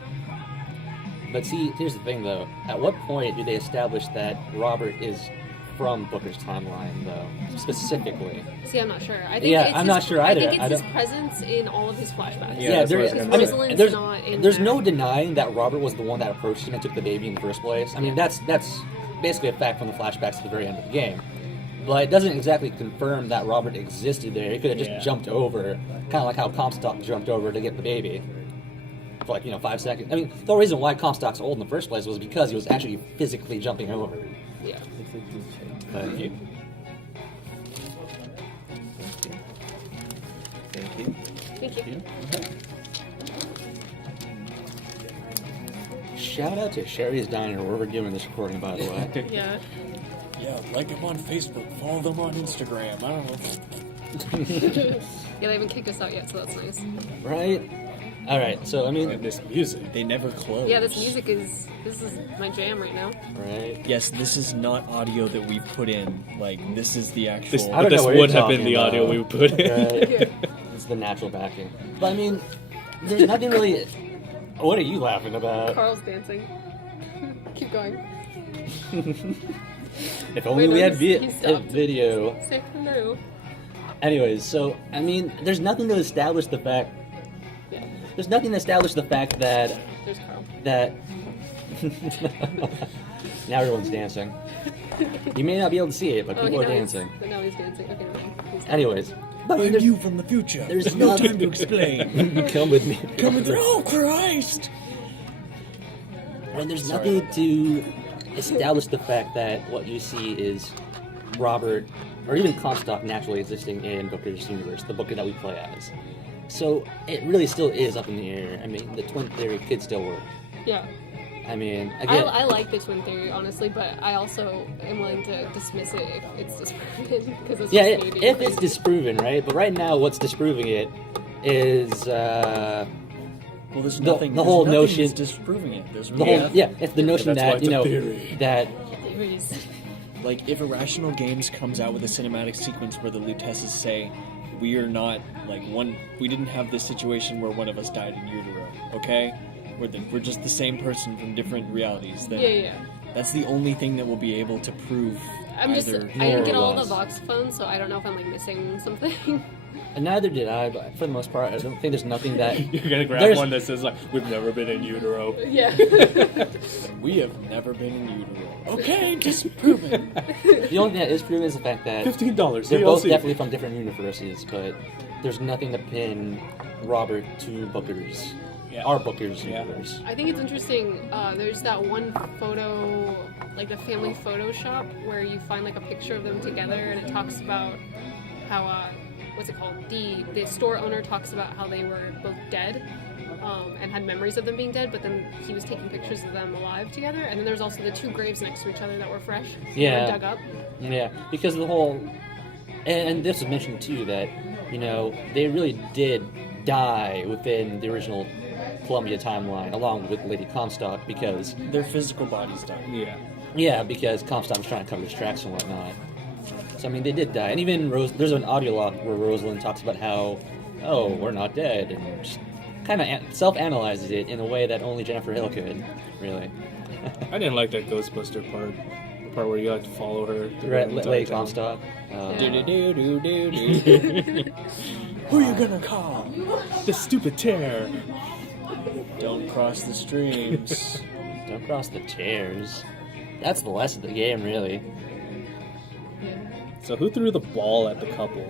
But see, here's the thing, though. At what point do they establish that Robert is from Booker's timeline, though, specifically? See, I'm not sure. I think I'm not sure either. I think it's his presence in all of his flashbacks. Yeah, there's no denying that Robert was the one that approached him and took the baby in the first place. I mean, that's basically a fact from the flashbacks at the very end of the game. But it doesn't exactly confirm that Robert existed there. He could have just jumped over, kind of like how Comstock jumped over to get the baby. For 5 seconds. I mean, the whole reason why Comstock's old in the first place was because he was actually physically jumping over. Yeah. Thank you. Thank you. Shout out to Shari's Diner, where we're doing this recording, by the way. Yeah. Yeah, like them on Facebook, follow them on Instagram. I don't know. Yeah, they haven't kicked us out yet, so that's nice. Right? Alright, so I mean... And this music. They never close. Yeah, this is my jam right now. Right? Yes, this is not audio that we put in. Like, this is the actual... I don't This know what would you're have been talking the audio about. we would put in. Right? Yeah. It's the natural backing. But I mean, there's nothing really... What are you laughing about? Carl's dancing. Keep going. If only Wait, we no, had he stopped. video. Say hello. Anyways, so, I mean, there's nothing to establish the fact... Yeah. There's nothing to establish the fact that... There's Carl. That... Now everyone's dancing. You may not be able to see it, but people are dancing. But now he's dancing. Okay, never mind. Anyways. But I'm there's, you from the future. there's no nothing- time to explain. Come with me. Coming through. Oh, Christ! And there's nothing to establish the fact that what you see is Robert, or even Comstock, naturally existing in Booker's universe, the Booker that we play as. So it really still is up in the air. I mean, the twin theory could still work. Yeah. I mean, again, I like the twin theory, honestly, but I also am willing to dismiss it if it's disproven, because it's yeah, just maybe. if it's disproven, right? But right now, what's disproving it is Well, there's The- nothing. the whole there's nothing notion- that's disproving it. There's the really whole nothing. it's the notion That's why that it's a theory. that Theories. Like, if Irrational Games comes out with a cinematic sequence where the Luteces say, we are not, like, we didn't have this situation where one of us died in utero, okay? We're just the same person from different realities. Then Yeah. That's the only thing that will be able to prove I either didn't more get or all the less. Vox phones, so I don't know if I'm like missing something. and neither did I. But for the most part, I don't think there's nothing that You're gonna grab There's- one that says like, "We've never been in utero." Yeah. We have never been in utero. Okay, just prove it. the only thing that is proven is the fact that $15. they're both DLC. definitely from different universes, but there's nothing to pin Robert to Booker's, our Booker's universe. I think it's interesting. There's that one photo, like the family Photoshop, where you find like a picture of them together, and it talks about how what's it called? The store owner talks about how they were both dead, and had memories of them being dead, but then he was taking pictures of them alive together. And then there's also the two graves next to each other that were fresh, Yeah. that were dug up. Yeah, because the whole, and this was mentioned too, that, they really did die within the original Columbia timeline, along with Lady Comstock, because, Their physical bodies died. yeah, because Comstock was trying to cover his tracks and whatnot. So, I mean, they did die. And even there's an audio log where Rosalind talks about how, oh, we're not dead, and just kind of self-analyzes it in a way that only Jennifer Hill could, really. I didn't like that Ghostbuster part. The part where you had to follow her. through Right, the entire Lady time. Comstock. Who you gonna call? The stupid tear. Don't cross the streams. Don't cross the chairs. That's the lesson of the game, really. So who threw the ball at the couple?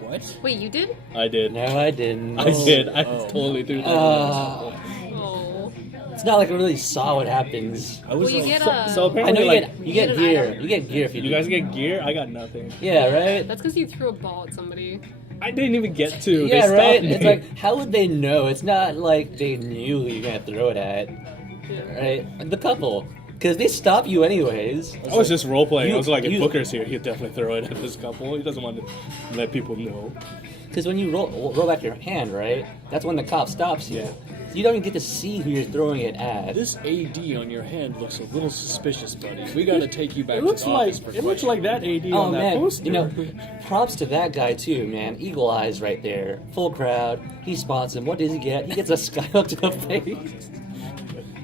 What? Wait, you did? I did. No, I didn't. I did. I totally threw the ball. Oh. It's not like I really saw what happens. I was Well, you like, get So I apparently, know like, you get an gear. item. You get gear if you you guys get gear. I got nothing. Yeah, right? That's because you threw a ball at somebody. I didn't even get to. Yeah, They right? stopped me. It's like, how would they know? It's not like they knew who you're going to throw it at, Yeah. right? The couple. Because they stop you anyways. I was just role playing. I You- was like, if you- Booker's here, he'd definitely throw it at this couple. He doesn't want to let people know. Because when you roll back your hand, right? That's when the cop stops you. Yeah. So you don't even get to see who you're throwing it at. this AD on your hand looks a little suspicious, buddy. We gotta take you back It to looks the like office for it looks questioning. like that AD Oh on that man, poster. you know, props to that guy too, man. Eagle eyes right there, full crowd. He spots him. What does he get? He gets a skyhook to the face.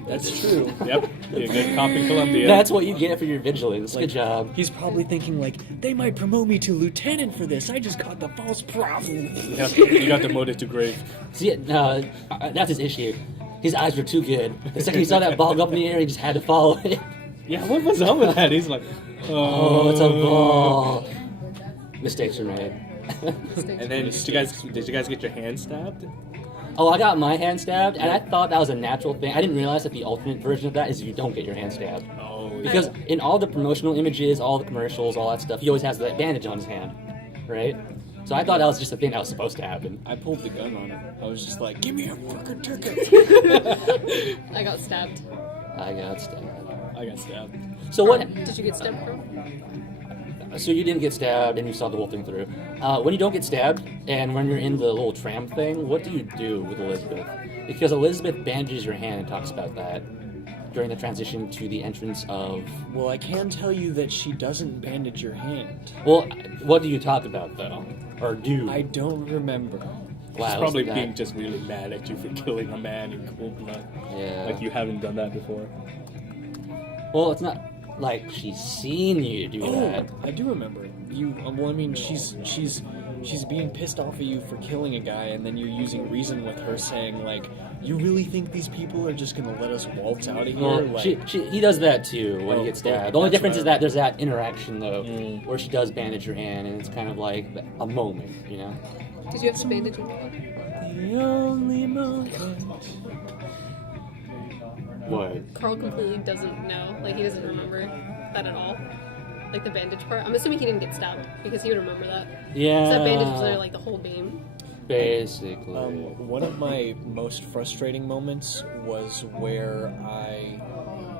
That's true. Yep, be a good cop in Colombia. That's what you get for your vigilance. Like, Good job. He's probably thinking like, they might promote me to lieutenant for this. I just caught the false prophet. Yep, you got demoted to grave. See, that's his issue. His eyes were too good. The second he saw that ball go up in the air, he just had to follow it. Yeah, what was up with that? He's like, Oh, it's a ball. Mistakes are made. And then did you guys get your hand stabbed? Oh, I got my hand stabbed, and I thought that was a natural thing. I didn't realize that the alternate version of that is you don't get your hand stabbed. Oh, Because in all the promotional images, all the commercials, all that stuff, he always has that bandage on his hand, right? So I thought that was just a thing that was supposed to happen. I pulled the gun on him. I was just like, give me a fucking ticket. I got stabbed. I got stabbed. I got stabbed. So what? Did you get stabbed, bro? So you didn't get stabbed, and you saw the whole thing through. When you don't get stabbed, and when you're in the little tram thing, what do you do with Elizabeth? Because Elizabeth bandages your hand and talks about that during the transition to the entrance of. Well, I can tell you that she doesn't bandage your hand. Well, what do you talk about though, or do? I don't remember. Wow, He's probably that- being just really mad at you for killing a man in cold blood. Yeah. Like you haven't done that before. Well, it's not like she's seen you do that. I do remember. You. Well, I mean, she's being pissed off at you for killing a guy, and then you're using reason with her, saying like, "You really think these people are just gonna let us waltz out of here?" Well, like, he does that too when he Oh, gets okay. stabbed. The only That's difference what is I- that there's that interaction though, Mm. where she does bandage your hand, and it's kind of like a moment, you know. Did you have to bandage him? the only moment. What? Carl completely doesn't know. Like, he doesn't remember that at all. Like, the bandage part. I'm assuming he didn't get stabbed, because he would remember that. Yeah. So that bandage was there, like, the whole game. Basically. One of my most frustrating moments was where I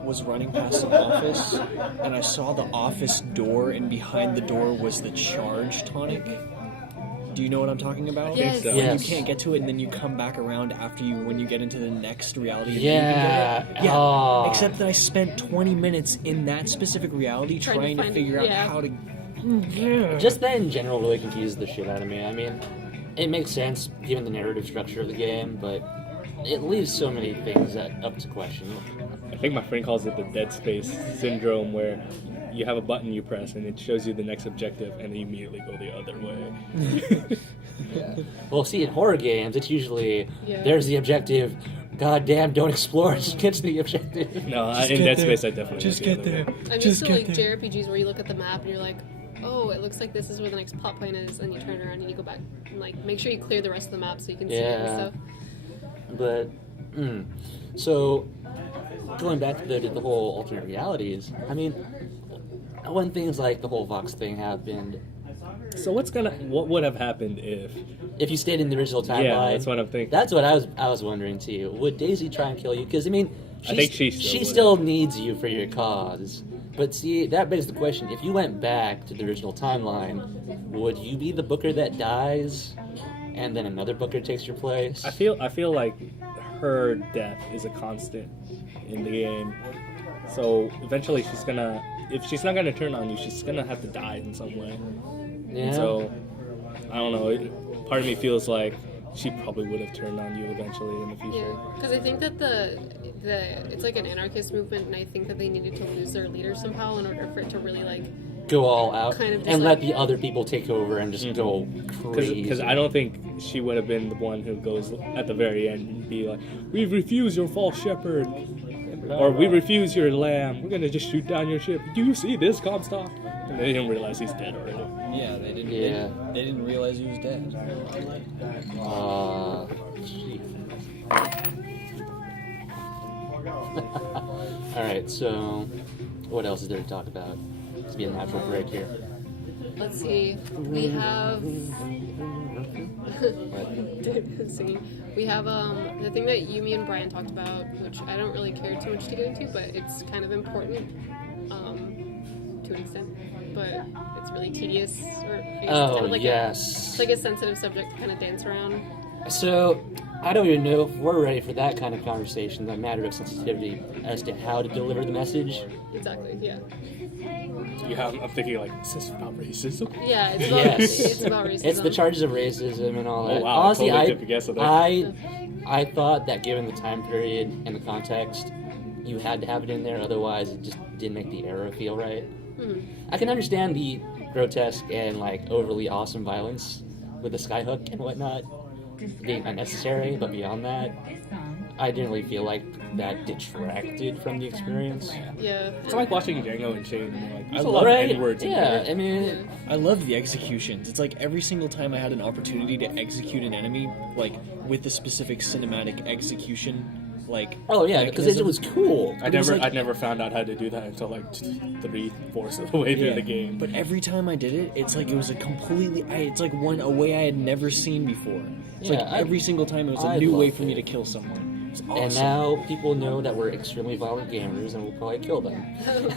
was running past an office, and I saw the office door, and behind the door was the charge tonic. Do you know what I'm talking about? Yes. so. When Yes. you can't get to it, and then you come back around after when you get into the next reality. and you Yeah. can get it. Yeah. Oh. Except that I spent 20 minutes in that specific reality Trying to trying to find- figure out yeah. how to. Just that in general really confused the shit out of me. I mean, it makes sense given the narrative structure of the game, but it leaves so many things up to question. I think my friend calls it the Dead Space syndrome, where you have a button you press and it shows you the next objective, and then you immediately go the other way. Well, see, in horror games, it's usually Yeah. there's the objective. God damn, don't explore. Just get to the objective. No, in get Dead there. Space, I definitely Just went the get other there. way. I'm Just used to, get like, there. JRPGs where you look at the map and you're like, oh, it looks like this is where the next plot point is, and you turn around and you go back and, like, make sure you clear the rest of the map so you can see it Yeah. and stuff. But, so, going back to the whole alternate realities, I mean, when things like the whole Vox thing happened, So what would have happened if if you stayed in the original timeline, Yeah, that's what I'm thinking. That's what I was wondering too. Would Daisy try and kill you? Because I mean, I think she still would. still needs you for your cause. But see, that begs the question: if you went back to the original timeline, would you be the Booker that dies, and then another Booker takes your place? I feel like her death is a constant in the game. So eventually if she's not gonna turn on you, she's gonna have to die in some way. Yeah. So I don't know. Part of me feels like she probably would have turned on you eventually in the future. Yeah, because I think that the it's like an anarchist movement, and I think that they needed to lose their leader somehow in order for it to really, like, go all out Kind of just and let like- the other people take over and just go crazy. Because I don't think she would have been the one who goes at the very end and be like, "We refuse your false shepherd," or "We refuse your lamb. We're gonna just shoot down your ship. Do you see this, Comstock?" And they didn't realize he's dead already. Yeah, they didn't. Yeah. They didn't realize he was dead. All right, so what else is there to talk about? Let's be a natural break here. Let's see. We have singing. We have the thing that you, me, and Brian talked about, which I don't really care too much to get into, but it's kind of important to an extent. But it's really tedious, or I guess it's kind of like it's like a sensitive subject to kind of dance around. So, I don't even know if we're ready for that kind of conversation, that matter of sensitivity as to how to deliver the message. Exactly, yeah. Yeah, I'm thinking like, is this about racism? Yeah, it's about, Yes. it's about racism. It's the charges of racism and all that. Oh wow, Honestly, I totally took a guess at that. I thought that given the time period and the context, you had to have it in there, otherwise it just didn't make the era feel right. I can understand the grotesque and like overly awesome violence with the skyhook and whatnot being unnecessary, but beyond that, I didn't really feel like that detracted from the experience. Yeah. It's like watching Django Unchained. And like, there's a I lot love of Right? N-words in Yeah, there. I mean, I love the executions. It's like every single time I had an opportunity to execute an enemy, like with the specific cinematic execution, like oh yeah, because it mechanism. was cool. I like- never found out how to do that until like 3/4 of the way through Yeah. the game. But every time I did it, it's like it was a completely. It's like a way I had never seen before. It's Yeah, like every single time it was a I new way love for me it. to kill someone. It's awesome. And now people know that we're extremely violent gamers and we'll probably kill them.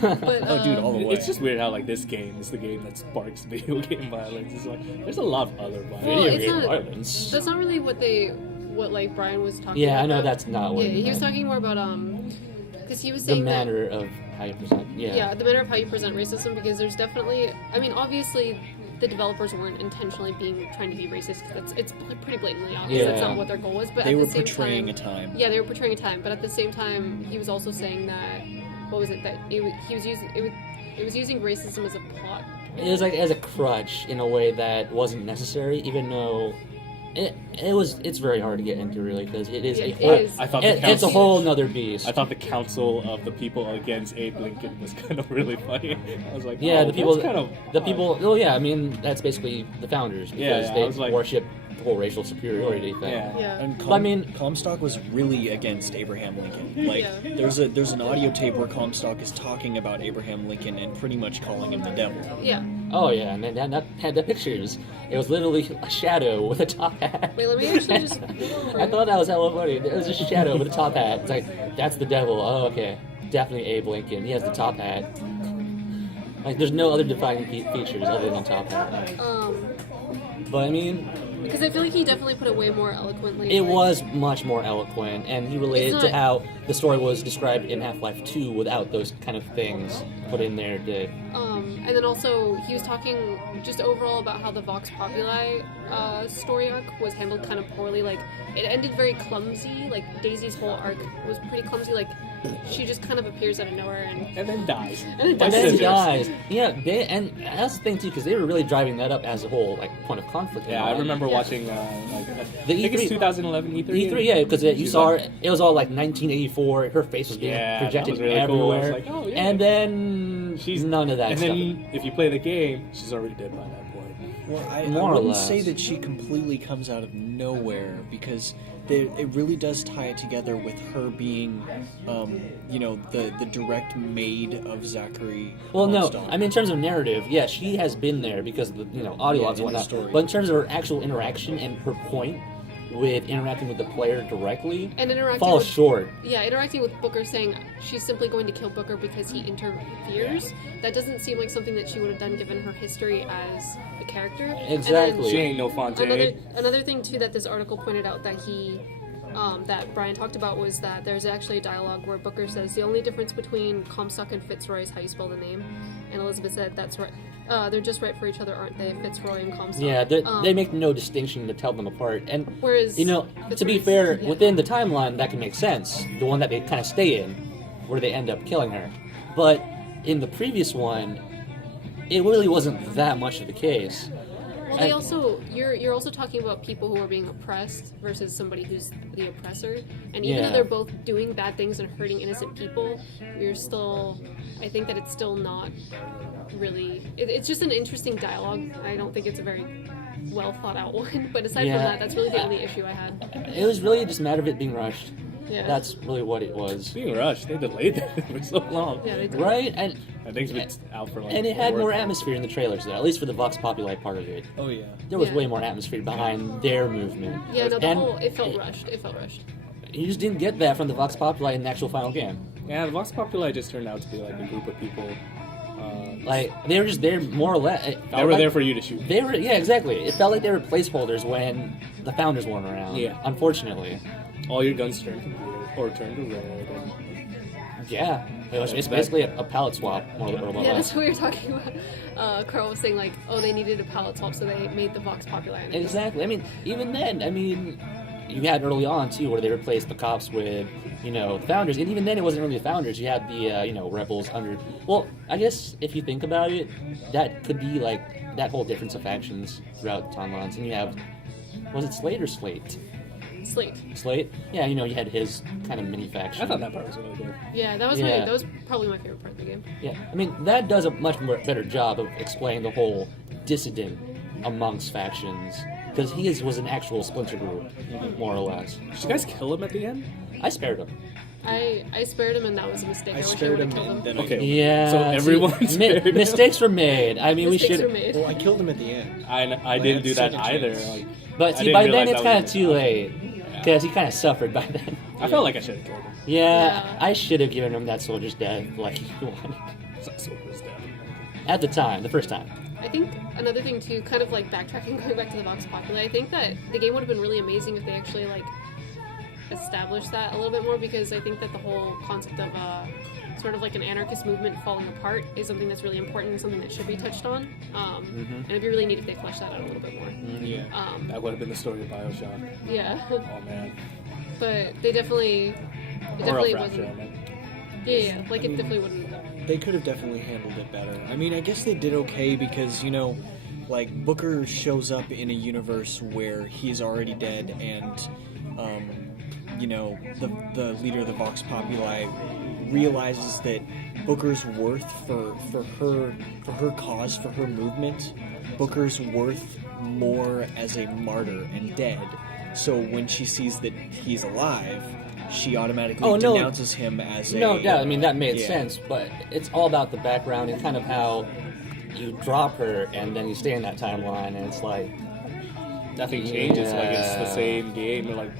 But, Oh, dude, all the way. It's just weird how like this game is the game that sparks video game violence. It's like there's a lot of other violence. Well, Video it's game not- violence. that's not really what like Brian was talking about. Yeah, I know that's not what Yeah, he he was meant. talking more about because he was The saying that manner of how you present. yeah, the manner of how you present racism, because there's definitely, I mean, obviously the developers weren't intentionally trying to be racist, because it's pretty blatantly obvious that's Yeah. not what their goal was, but They at were the same portraying time, a time. yeah, they were portraying a time, but at the same time he was also saying that, what was it, that he was using racism as a plot. It was like as a crutch in a way that wasn't necessary, even though it's very hard to get into really, because it is Yeah, a it whole, is. I thought it's a council- whole nother beast. I thought the council of the people against Abe Lincoln was kind of really funny. I was like, Yeah, oh, the people. that's kind of The people. Oh yeah, I mean that's basically the founders because Yeah, I they was like- worship the whole racial superiority thing. Yeah. Yeah. And But I mean- Comstock was really against Abraham Lincoln. Like, Yeah. there's an audio tape where Comstock is talking about Abraham Lincoln and pretty much calling him the devil. Yeah. Oh yeah, and then that had the pictures. It was literally a shadow with a top hat. Wait, let me actually just. I thought that was hella funny. It was just a shadow with a top hat. It's like that's the devil. Oh okay, definitely Abe Lincoln. He has the top hat. Like there's no other defining features other than top hat. But I mean, Because I feel like he definitely put it way more eloquently. it like- was much more eloquent, and he related It's to not- how the story was described in Half-Life 2 without those kind of things put in there. And then also, he was talking just overall about how the Vox Populi story arc was handled kind of poorly. Like, it ended very clumsy. Like, Daisy's whole arc was pretty clumsy. Like, she just kind of appears out of nowhere and and then dies. then And then Scissors. he dies. Yeah, and that's the thing too, because they were really driving that up as a whole like point of conflict. Yeah, I remember watching like The I think it's E3 2011 E3. E3, yeah, because you She's saw like- her, it was all like 1984. Her face was being Yeah, that projected was really cool. I was everywhere, like, oh, yeah. and then She's none of that And stuff. then if you play the game, she's already dead by that point. Well, I More or wouldn't less. say that she completely comes out of nowhere, because it really does tie it together with her being, the direct maid of Zachary. Well, no, Comstock. I mean in terms of narrative, yeah, she has been there because of the audio logs in and the whatnot. story. But in terms of her actual interaction and her point with interacting with the player directly, And interacting falls with- short. yeah, interacting with Booker, saying she's simply going to kill Booker because he interferes. That doesn't seem like something that she would have done given her history as a character. And then- Exactly. She ain't no Fontaine. Another thing too that this article pointed out that that Brian talked about was that there's actually a dialogue where Booker says the only difference between Comstock and Fitzroy is how you spell the name, and Elizabeth said that's right. They're just right for each other, aren't they? Fitzroy and Comstock. Yeah, they make no distinction to tell them apart. And Whereas to be Fitzroy's- fair, yeah. within the timeline that can make sense. The one that they kind of stay in, where they end up killing her. But in the previous one, it really wasn't that much of the case. Well, they also you're also talking about people who are being oppressed versus somebody who's the oppressor, and even Yeah. though they're both doing bad things and hurting innocent people, I think that it's still not really. It's just an interesting dialogue. I don't think it's a very well thought out one, but aside Yeah. from that, that's really the only issue I had. It was really just a matter of it being rushed. Yeah. That's really what it was. Being rushed, they delayed it for so long. Yeah, they did. Right? And I think it's been out for like. and it had 4 more months. atmosphere in the trailers, though, at least for the Vox Populi part of it. Oh yeah. There was Yeah. way more atmosphere behind their movement. Yeah, no, And it felt rushed. It felt rushed. you just didn't get that from the Vox Populi in the actual final game. Yeah, the Vox Populi just turned out to be like a group of people. Like, they were just there more or less. They were there for you to shoot. They were, yeah, exactly. It felt like they were placeholders when the founders weren't around. Yeah. Unfortunately. All your guns turned to blue or turned to red. And Yeah. It's basically a palette swap, more or Yeah, less. that's what we were talking about. Carl was saying, like, oh, they needed a palette swap, so they made the Vox Populi. Exactly. I mean, even then, you had early on, too, where they replaced the cops with, the founders. And even then, it wasn't really the founders. You had the, rebels under... Well, I guess, if you think about it, that could be, like, that whole difference of factions throughout the timelines. And you have... Was it Slate or Slate? Slate. Slate? Yeah, you had his kind of mini faction. I thought that part was really good. Yeah, that was Yeah. that was probably my favorite part of the game. Yeah, that does a much better job of explaining the whole dissident amongst factions. Because he was an actual splinter group, more or less. Did you guys kill him at the end? I spared him. I spared him, and that was a mistake. I wish I spared would him, have killed and him. then Okay. Yeah. So everyone spared him. mistakes were made. I mean, Mistakes we were should. made. Well, I killed him at the end. I didn't do that second either. chance. Like, But I see, didn't by then realize it's that kind of was too an late. Because he kind of suffered by then. I felt like I should have killed him. Yeah, Yeah. I should have given him that soldier's death like he wanted. So it was dead. At the time, the first time. I think another thing too, kind of like backtracking, going back to the Vox Populi, I think that the game would have been really amazing if they actually like established that a little bit more, because I think that the whole concept of sort of like an anarchist movement falling apart is something that's really important and something that should be touched on. And it'd be really neat if they fleshed that out a little bit more. Yeah. That would have been the story of Bioshock. Yeah, Oh man. but they definitely, Or it a wasn't. Fracture, I meant. Yeah, like it definitely wouldn't. They could have definitely handled it better. I mean, I guess they did okay because, like, Booker shows up in a universe where he's already dead and, the leader of the Vox Populi realizes that Booker's worth for her cause, for her movement, Booker's worth more as a martyr and dead. So when she sees that he's alive, she automatically denounces him as a... No doubt, that made yeah. sense, but it's all about the background and kind of how you drop her and then you stay in that timeline, and it's like... Nothing changes. Like it's the Yeah. same game. Like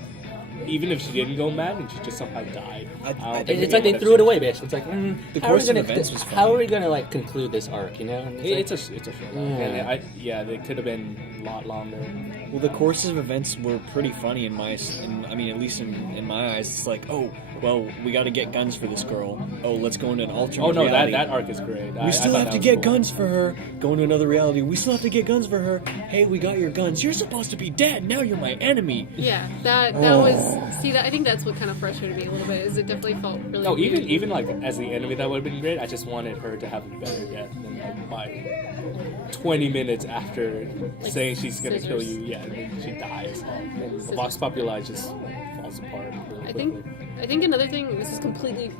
even if she didn't go mad and she just somehow died. I don't think think It's the like they game threw it would away, basically. It's like, The how are we course of gonna, events was how fine. are we gonna like conclude this arc? And have it's changed. It's a short arc. Yeah. And they could have been a lot longer. Well, the courses of events were pretty funny at least in my eyes. It's like, oh, well, we got to get guns for this girl. Oh, let's go into an alternate Oh no, reality. that arc is great. We still have to get guns for her. Go into another reality. We still have to get guns for her. Hey, we got your guns. You're supposed to be dead. Now you're my enemy. Yeah, that was. See, I think that's what kind of frustrated me a little bit. Is it definitely felt really. No, weird. even like as the enemy, that would have been great. I just wanted her to have a better death than like by 20 minutes after saying she's gonna kill scissors. you. Yeah, and then she dies. And the Vox Populi just falls apart. Really I quickly. think another thing, this is completely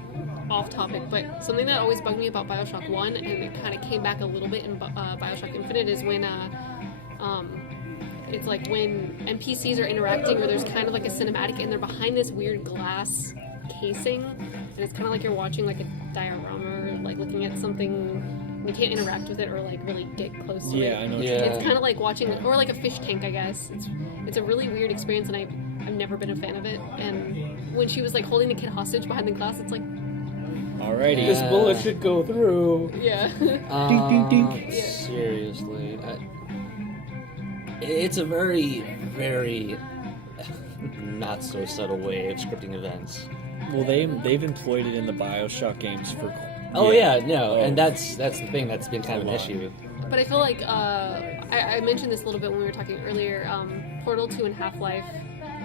off topic, but something that always bugged me about Bioshock 1, and it kind of came back a little bit in Bioshock Infinite, is when it's like when NPCs are interacting or there's kind of like a cinematic and they're behind this weird glass casing, and it's kind of like you're watching like a diorama or like looking at something. You can't interact with it or like really get close to it. Yeah, I know. Yeah. It's kind of like watching, or like a fish tank, I guess. It's a really weird experience, and I've never been a fan of it. And when she was like holding the kid hostage behind the glass, it's like, Alrighty. This bullet should go through. yeah. Ding, ding, ding. Seriously, it's a very, very not so subtle way of scripting events. Well, they've employed it in the Bioshock games for. Oh yeah, no, Oh. and that's the thing that's been kind of an issue. But I feel like I mentioned this a little bit when we were talking earlier. Portal 2 and Half-Life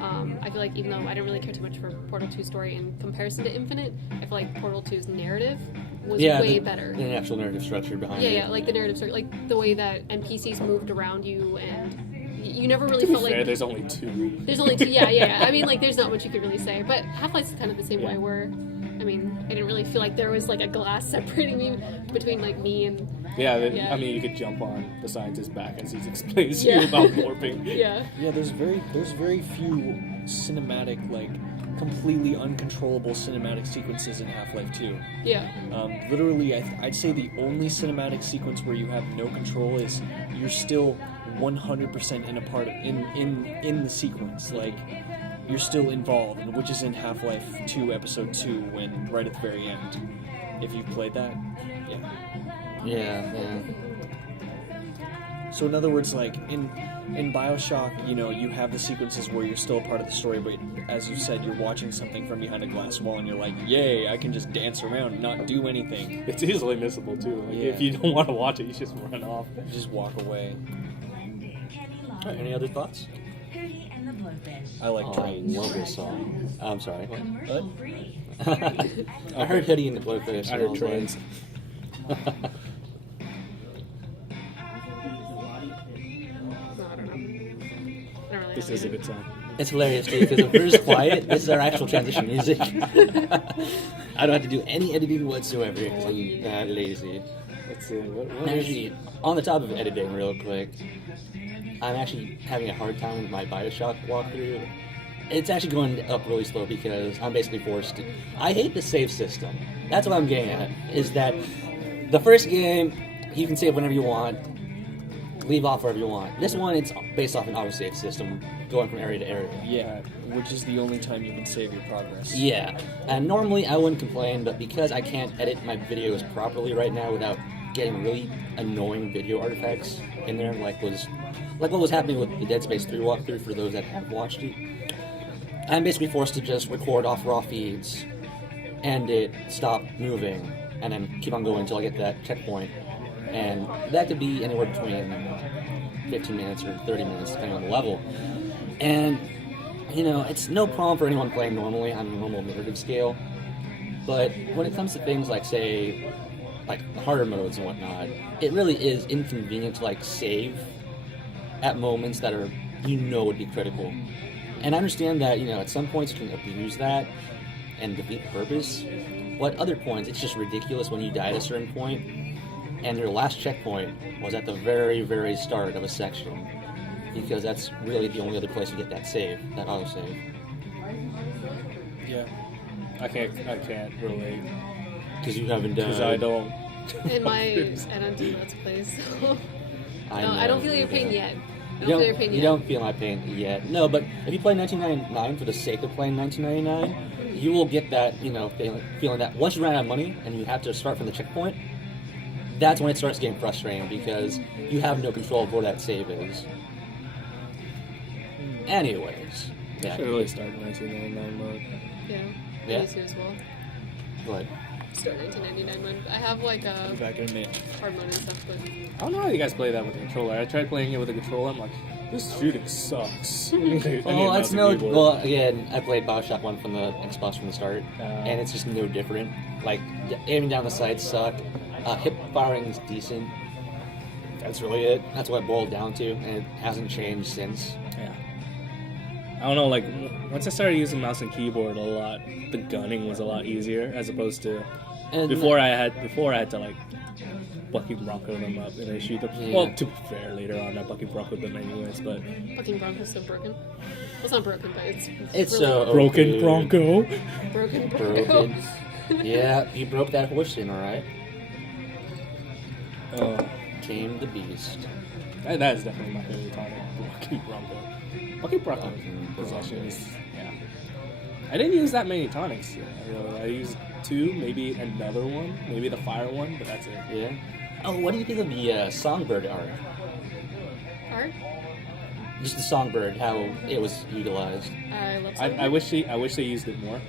I feel like even though I didn't really care too much for Portal 2's story in comparison to Infinite, I feel like Portal 2's narrative was way better. The actual narrative structure behind it. Yeah, like the narrative story, like the way that NPCs moved around you, and you never really felt like... There's only two. There's only two, yeah. I mean, like, there's not much you could really say. But Half-Life's kind of the same way, where, I mean, I didn't really feel like there was, like, a glass separating me between, like, me and... Yeah, I mean, you could jump on the scientist's back as he explains to you about warping. Yeah. Yeah, there's very few cinematic, like, completely uncontrollable cinematic sequences in Half-Life 2. Yeah. Literally, I'd say the only cinematic sequence where you have no control is you're still 100% in the sequence. Like, you're still involved, which is in Half-Life 2 Episode 2, when right at the very end. If you've played that, yeah. Yeah. So in other words, like in Bioshock, you know, you have the sequences where you're still a part of the story, but as you said, you're watching something from behind a glass wall, and you're like, "Yay! I can just dance around and not do anything." It's easily missable too. Like, if you don't want to watch it, you just run off. You just walk away. All right, any other thoughts? I like trains. I love this song. I'm sorry. What? I heard Hoodie in the Blowfish. I heard trains. No, I don't know. I don't really This know. is a good song. It's hilarious, dude, because if we're just quiet, this is our actual transition music. I don't have to do any editing whatsoever because I'm that lazy. Let's see. What Actually, on the top of editing, real quick, I'm actually having a hard time with my Bioshock walkthrough. It's actually going up really slow because I'm basically forced to... I hate the save system. That's what I'm getting at, is that the first game, you can save whenever you want, leave off wherever you want. This one, it's based off an autosave system, going from area to area. Yeah, which is the only time you can save your progress. Yeah, and normally I wouldn't complain, but because I can't edit my videos properly right now without getting really annoying video artifacts in there, like what was happening with the Dead Space 3 walkthrough for those that have watched it, I'm basically forced to just record off raw feeds, end it, stop moving, and then keep on going until I get to that checkpoint. And that could be anywhere between 15 minutes or 30 minutes, depending on the level. And, you know, it's no problem for anyone playing normally on a normal narrative scale. But when it comes to things like, say, like harder modes and whatnot, it really is inconvenient to, like, save at moments that are, you know, would be critical. And I understand that, you know, at some points you can abuse that and defeat the purpose. But at other points, it's just ridiculous when you die at a certain point, and your last checkpoint was at the very, very start of a section, because that's really the only other place you get that save, that autosave. Yeah. I can't relate. Because you haven't done... Because I don't. I don't do Let's Plays, so... I don't feel your pain yet. You don't feel my pain yet. No, but if you play 1999 for the sake of playing 1999, you will get that, you know, feeling that once you run out of money and you have to start from the checkpoint, that's when it starts getting frustrating because you have no control of where that save is. Anyways. I Yeah. should really start 1999 mode. Yeah, me too as well. But Start 1999 mode. I have like a Back in a minute. hard mode and stuff, but I don't know how you guys play that with the controller. I tried playing it with the controller. I'm like, this shooting sucks. well, it's no. Well, again, I played Bioshock 1 from the Xbox from the start, and it's just no different. Like aiming down the sights suck. Hip firing is decent. That's really it. That's what it boiled down to, and it hasn't changed since. Yeah. I don't know, like, once I started using mouse and keyboard a lot, the gunning was a lot easier, as opposed to And before I had to, like, Bucky Bronco them up and then shoot them. Yeah. Well, to be fair, later on I Bucky Bronco them anyways, but... fucking Bronco's so broken. Well, it's not broken, but it's It's really so Broken dude. Bronco? broken Bronco. Broken. Yeah, you broke that horse in, alright? Tame the beast. That is definitely my favorite tonic, Bucky Bronco. Bucky Bronco possessions, yeah. I didn't use that many tonics. I used 2, maybe another one, maybe the fire one, but that's it. Yeah. Oh, what do you think of the Songbird art? Art? Just the Songbird, how it was utilized. I love I wish they used it more.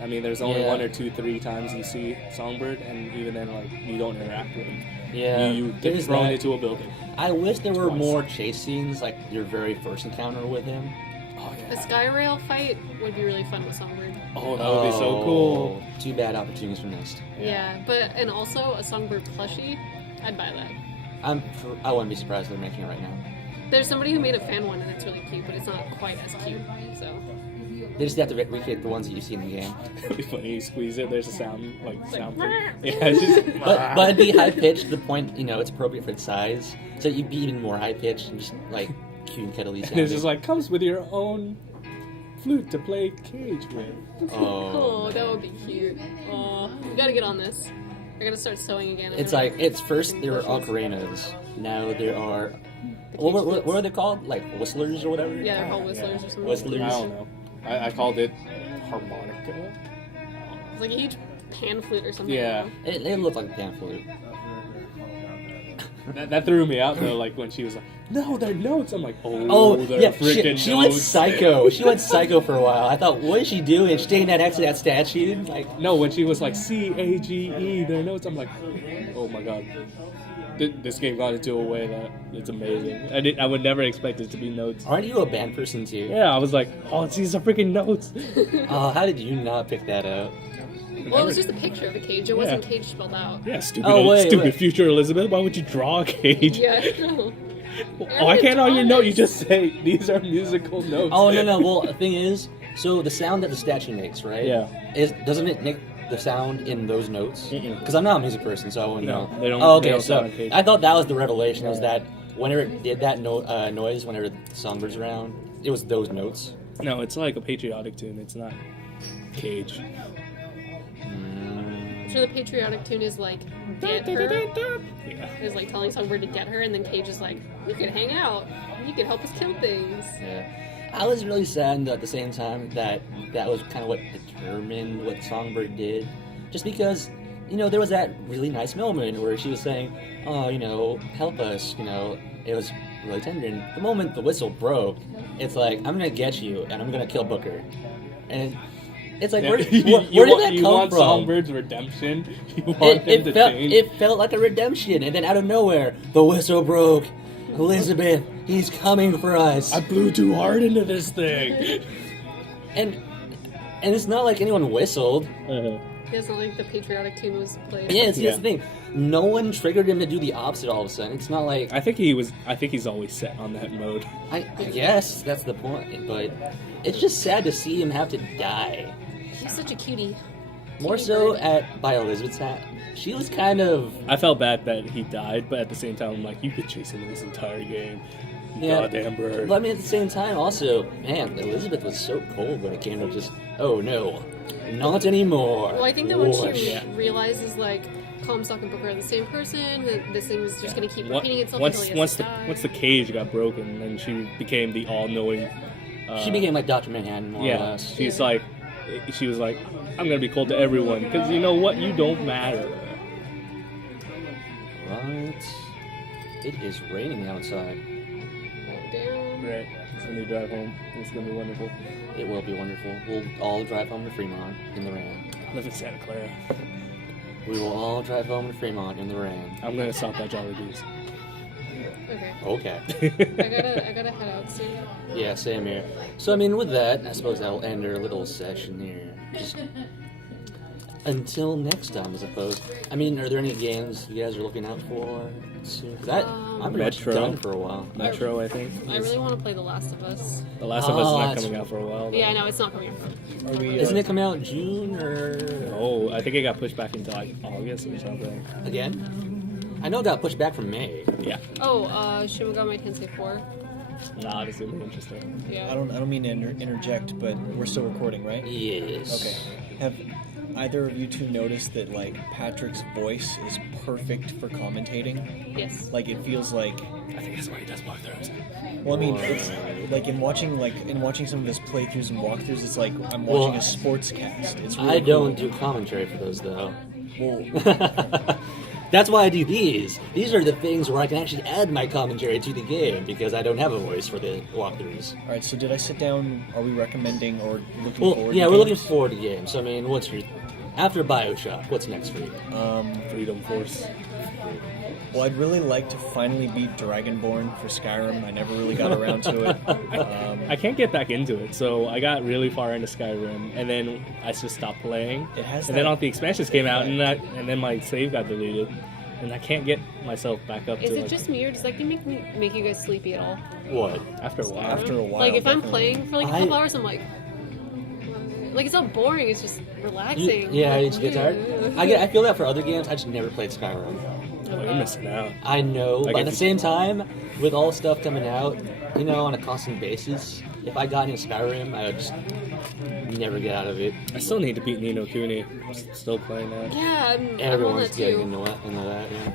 I mean, there's only Yeah. 1 or 2, 3 times you see Songbird, and even then, like, you don't interact with him. Yeah. You get there's thrown that. into a building. I wish there were Twice. more chase scenes, like your very first encounter with him. Oh A yeah. sky rail fight would be really fun with Songbird. Oh, that would be so cool. Too bad opportunities for next. Yeah, and also a Songbird plushie, I'd buy that. I wouldn't be surprised if they're making it right now. There's somebody who made a fan one and it's really cute, but it's not quite as cute. So They just have to recreate the ones that you see in the game. It'd be funny. You squeeze it. There's a sound sound. like, Yeah, it's just. But it'd be high pitched to the point, it's appropriate for its size. So you'd be even more high pitched and just like cute and cuddly And sounding. it's just like comes with your own flute to play cage with. oh, that would be cute. Oh, we gotta get on this. I gotta start sewing again. It's like first there were ocarinas. Now there are what are they called? Like whistlers or whatever? Yeah, they're called whistlers or something. Whistlers. I don't know. I called it harmonica. It's like a huge pan flute or something. Yeah. They look like a pan flute. That threw me out though. Like when she was like, "No, they're notes." I'm like, Oh, they're yeah, freaking she went notes." psycho. She went psycho for a while. I thought, what is she doing? She's taking that next to that statue? Like, No, when she was like CAGE, their notes. I'm like, oh my god. This game got into a way that it's amazing. I would never expect it to be notes. aren't you a band person too? Yeah, I was like, oh, these are freaking notes. Oh, how did you not pick that up? Well, it was just a picture of a cage. It wasn't Yeah. cage spelled out. Yeah, stupid, Oh, wait, stupid wait. future Elizabeth. Why would you draw a cage? Yeah, I know. Why can't on your note you just say these are musical notes? Oh, no. Well, the thing is, so the sound that the statue makes, right? Yeah. Doesn't it make the sound in those notes? Mm-mm. Because I'm not a music person, so I wouldn't No, know. they don't- Oh, they okay. don't So sound like I thought that was the revelation. Was Yeah. that whenever it did that noise, whenever the Songbird's around, it was those notes. No, it's like a patriotic tune. It's not cage. So the patriotic tune is like, get her. Yeah. Is like telling Songbird to get her, and then Cage is like, you could hang out. You could help us kill things. Yeah. I was really saddened at the same time that was kind of what determined what Songbird did. Just because, there was that really nice moment where she was saying, oh, help us, it was really tender. And the moment the whistle broke, it's like, I'm going to get you and I'm going to kill Booker. And it's like, where did that you come want from? Songbird's redemption? You want him to change? It felt like a redemption. And then out of nowhere, the whistle broke. Elizabeth, he's coming for us. I blew too hard into this thing. And it's not like anyone whistled. It's not like the patriotic tune was played. Yeah, it's Yeah. the thing. No one triggered him to do the opposite all of a sudden. It's not like I think he's always set on that mode. I guess that's the point, but it's just sad to see him have to die. He's such a cutie. More Cutie so bird. by Elizabeth's hat. She was kind of I felt bad that he died, but at the same time, I'm like, you could chase him this entire game. You goddamn bird. But I mean, at the same time, also, man, Elizabeth was so cold when it came to just, oh no, not anymore. Well, I think that when Whoosh. she realizes, like, Comstock and Booker are the same person, that this thing is just going to keep repeating itself once until he has to die. once the cage got broken, then she became the all-knowing. She became like Dr. Manhattan, more or Yeah, less. she was like, I'm gonna be cold to everyone because you know what, you don't matter. Right. It is raining outside. Damn. Right. So when you drive home, it's gonna be wonderful. It will be wonderful. We'll all drive home to Fremont in the rain. I live in Santa Clara. We will all drive home to Fremont in the rain. I'm gonna stop at Jolly Bees. Okay. Okay. I gotta head out soon. Yeah, same here. So, I mean, with that, I suppose that'll end our little session here. Just until next time, I suppose. I mean, are there any games you guys are looking out for soon? 'Cause I'm pretty much Metro. done for a while. Metro, I think. I really want to play The Last of Us. The Last of Us is Oh, not that's- coming out for a while. though. Yeah, I know, it's not coming out. Are we, Isn't it coming out in June or Oh, I think it got pushed back into like August or something. again? I know it got pushed back from May. Yeah. Oh, Shin Megami Tensei 4. Nah, this is gonna be interesting. Yeah. I don't mean to interject, but we're still recording, right? Yes. Okay. Have either of you two noticed that like Patrick's voice is perfect for commentating? Yes. Like it feels like. I think that's why he does walkthroughs. Well, I mean, it's like in watching some of his playthroughs and walkthroughs, it's like I'm watching Well, a sports cast. It's really I don't cool. do commentary for those, though. Well, That's why I do these. These are the things where I can actually add my commentary to the game because I don't have a voice for the walkthroughs. all right. So did I sit down? Are we recommending or looking Well, forward? yeah, to we're looking games? forward to games. So, I mean, what's your after Bioshock? What's next for you? Freedom Force. Well, I'd really like to finally beat Dragonborn for Skyrim. I never really got around to it. I can't get back into it, so I got really far into Skyrim, and then I just stopped playing. It has and then that- all the expansions came out, and then my save got deleted, and I can't get myself back up Is to it like, just me, or does that game make you guys sleepy at all? What? after a while. After a while, Like if I'm definitely. playing for like a couple hours, I'm like it's not boring. It's just relaxing. Yeah, Like, you just get tired. I feel that for other games. I just never played Skyrim. Oh, you're missing out. I know, but Like at the if- same time, with all stuff coming out, you know, on a constant basis, if I got into Skyrim, I would just never get out of it. I still need to beat Ni no Kuni. I'm still playing that. Yeah, I'm on Everyone's that getting too. into that, yeah.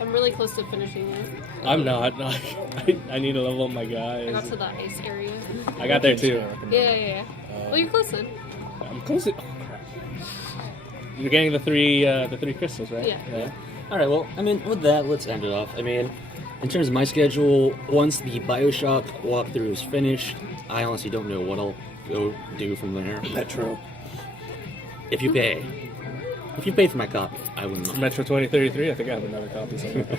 I'm really close to finishing it. I'm not. I need to level up my I got guys. to the ice area. I got there too. Yeah. Well, you're close then. I'm close to. Oh, crap. You're getting the three crystals, right? Yeah. All right, well, I mean, with that, let's end it off. I mean, in terms of my schedule, once the Bioshock walkthrough is finished, I honestly don't know what I'll go do from there. Metro. If you pay. If you pay for my copy, I wouldn't mind. Metro 2033. I think I have another copy somewhere.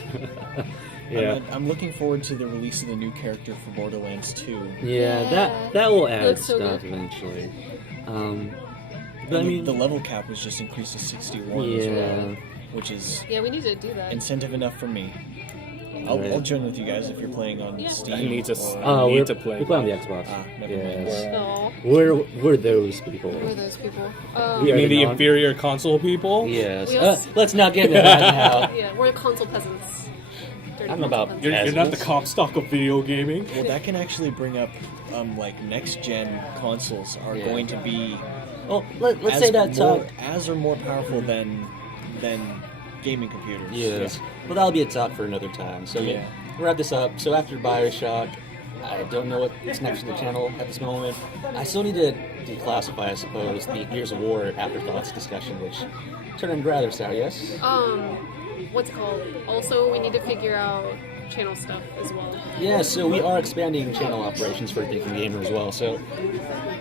Yeah. I'm looking forward to the release of the new character for Borderlands 2. Yeah, Yeah. that will add looks so stuff good. eventually. But I And mean, the level cap was just increased to 61 as yeah. well, which is Yeah, we need to do that. incentive enough for me. Right. I'll join with you guys if you're playing on Yeah. Steam. I need to. or- I need we're, to play. we play on the Xbox. never Yes. mind. Aw, We're those people. who are those people? You mean the non- inferior console people? Yes. We also- Let's not get into that now. Yeah, we're the console peasants. Dirty I'm console about- peasants. You're not the Comstock of video gaming. Well, that can actually bring up like next gen consoles are Yeah. going to be Well, let's as say that more, as or more powerful than gaming computers. Yes. Well, that'll be a talk for another time. So Yeah. we'll wrap this up. So after Bioshock, I don't know what's next for the channel at this moment. I still need to declassify, I suppose, the Gears of War Afterthoughts discussion, which turned rather sour, yes? What's it called? Also, we need to figure out channel stuff as well. Yeah, so we are expanding channel operations for Thinking Gamer as well. So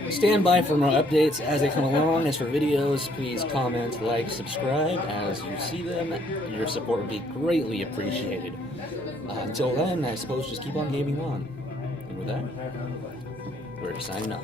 stand by for more updates as they come along. As for videos, please comment, like, subscribe as you see them. Your support would be greatly appreciated. Until then, I suppose just keep on gaming on. And with that, we're signing off.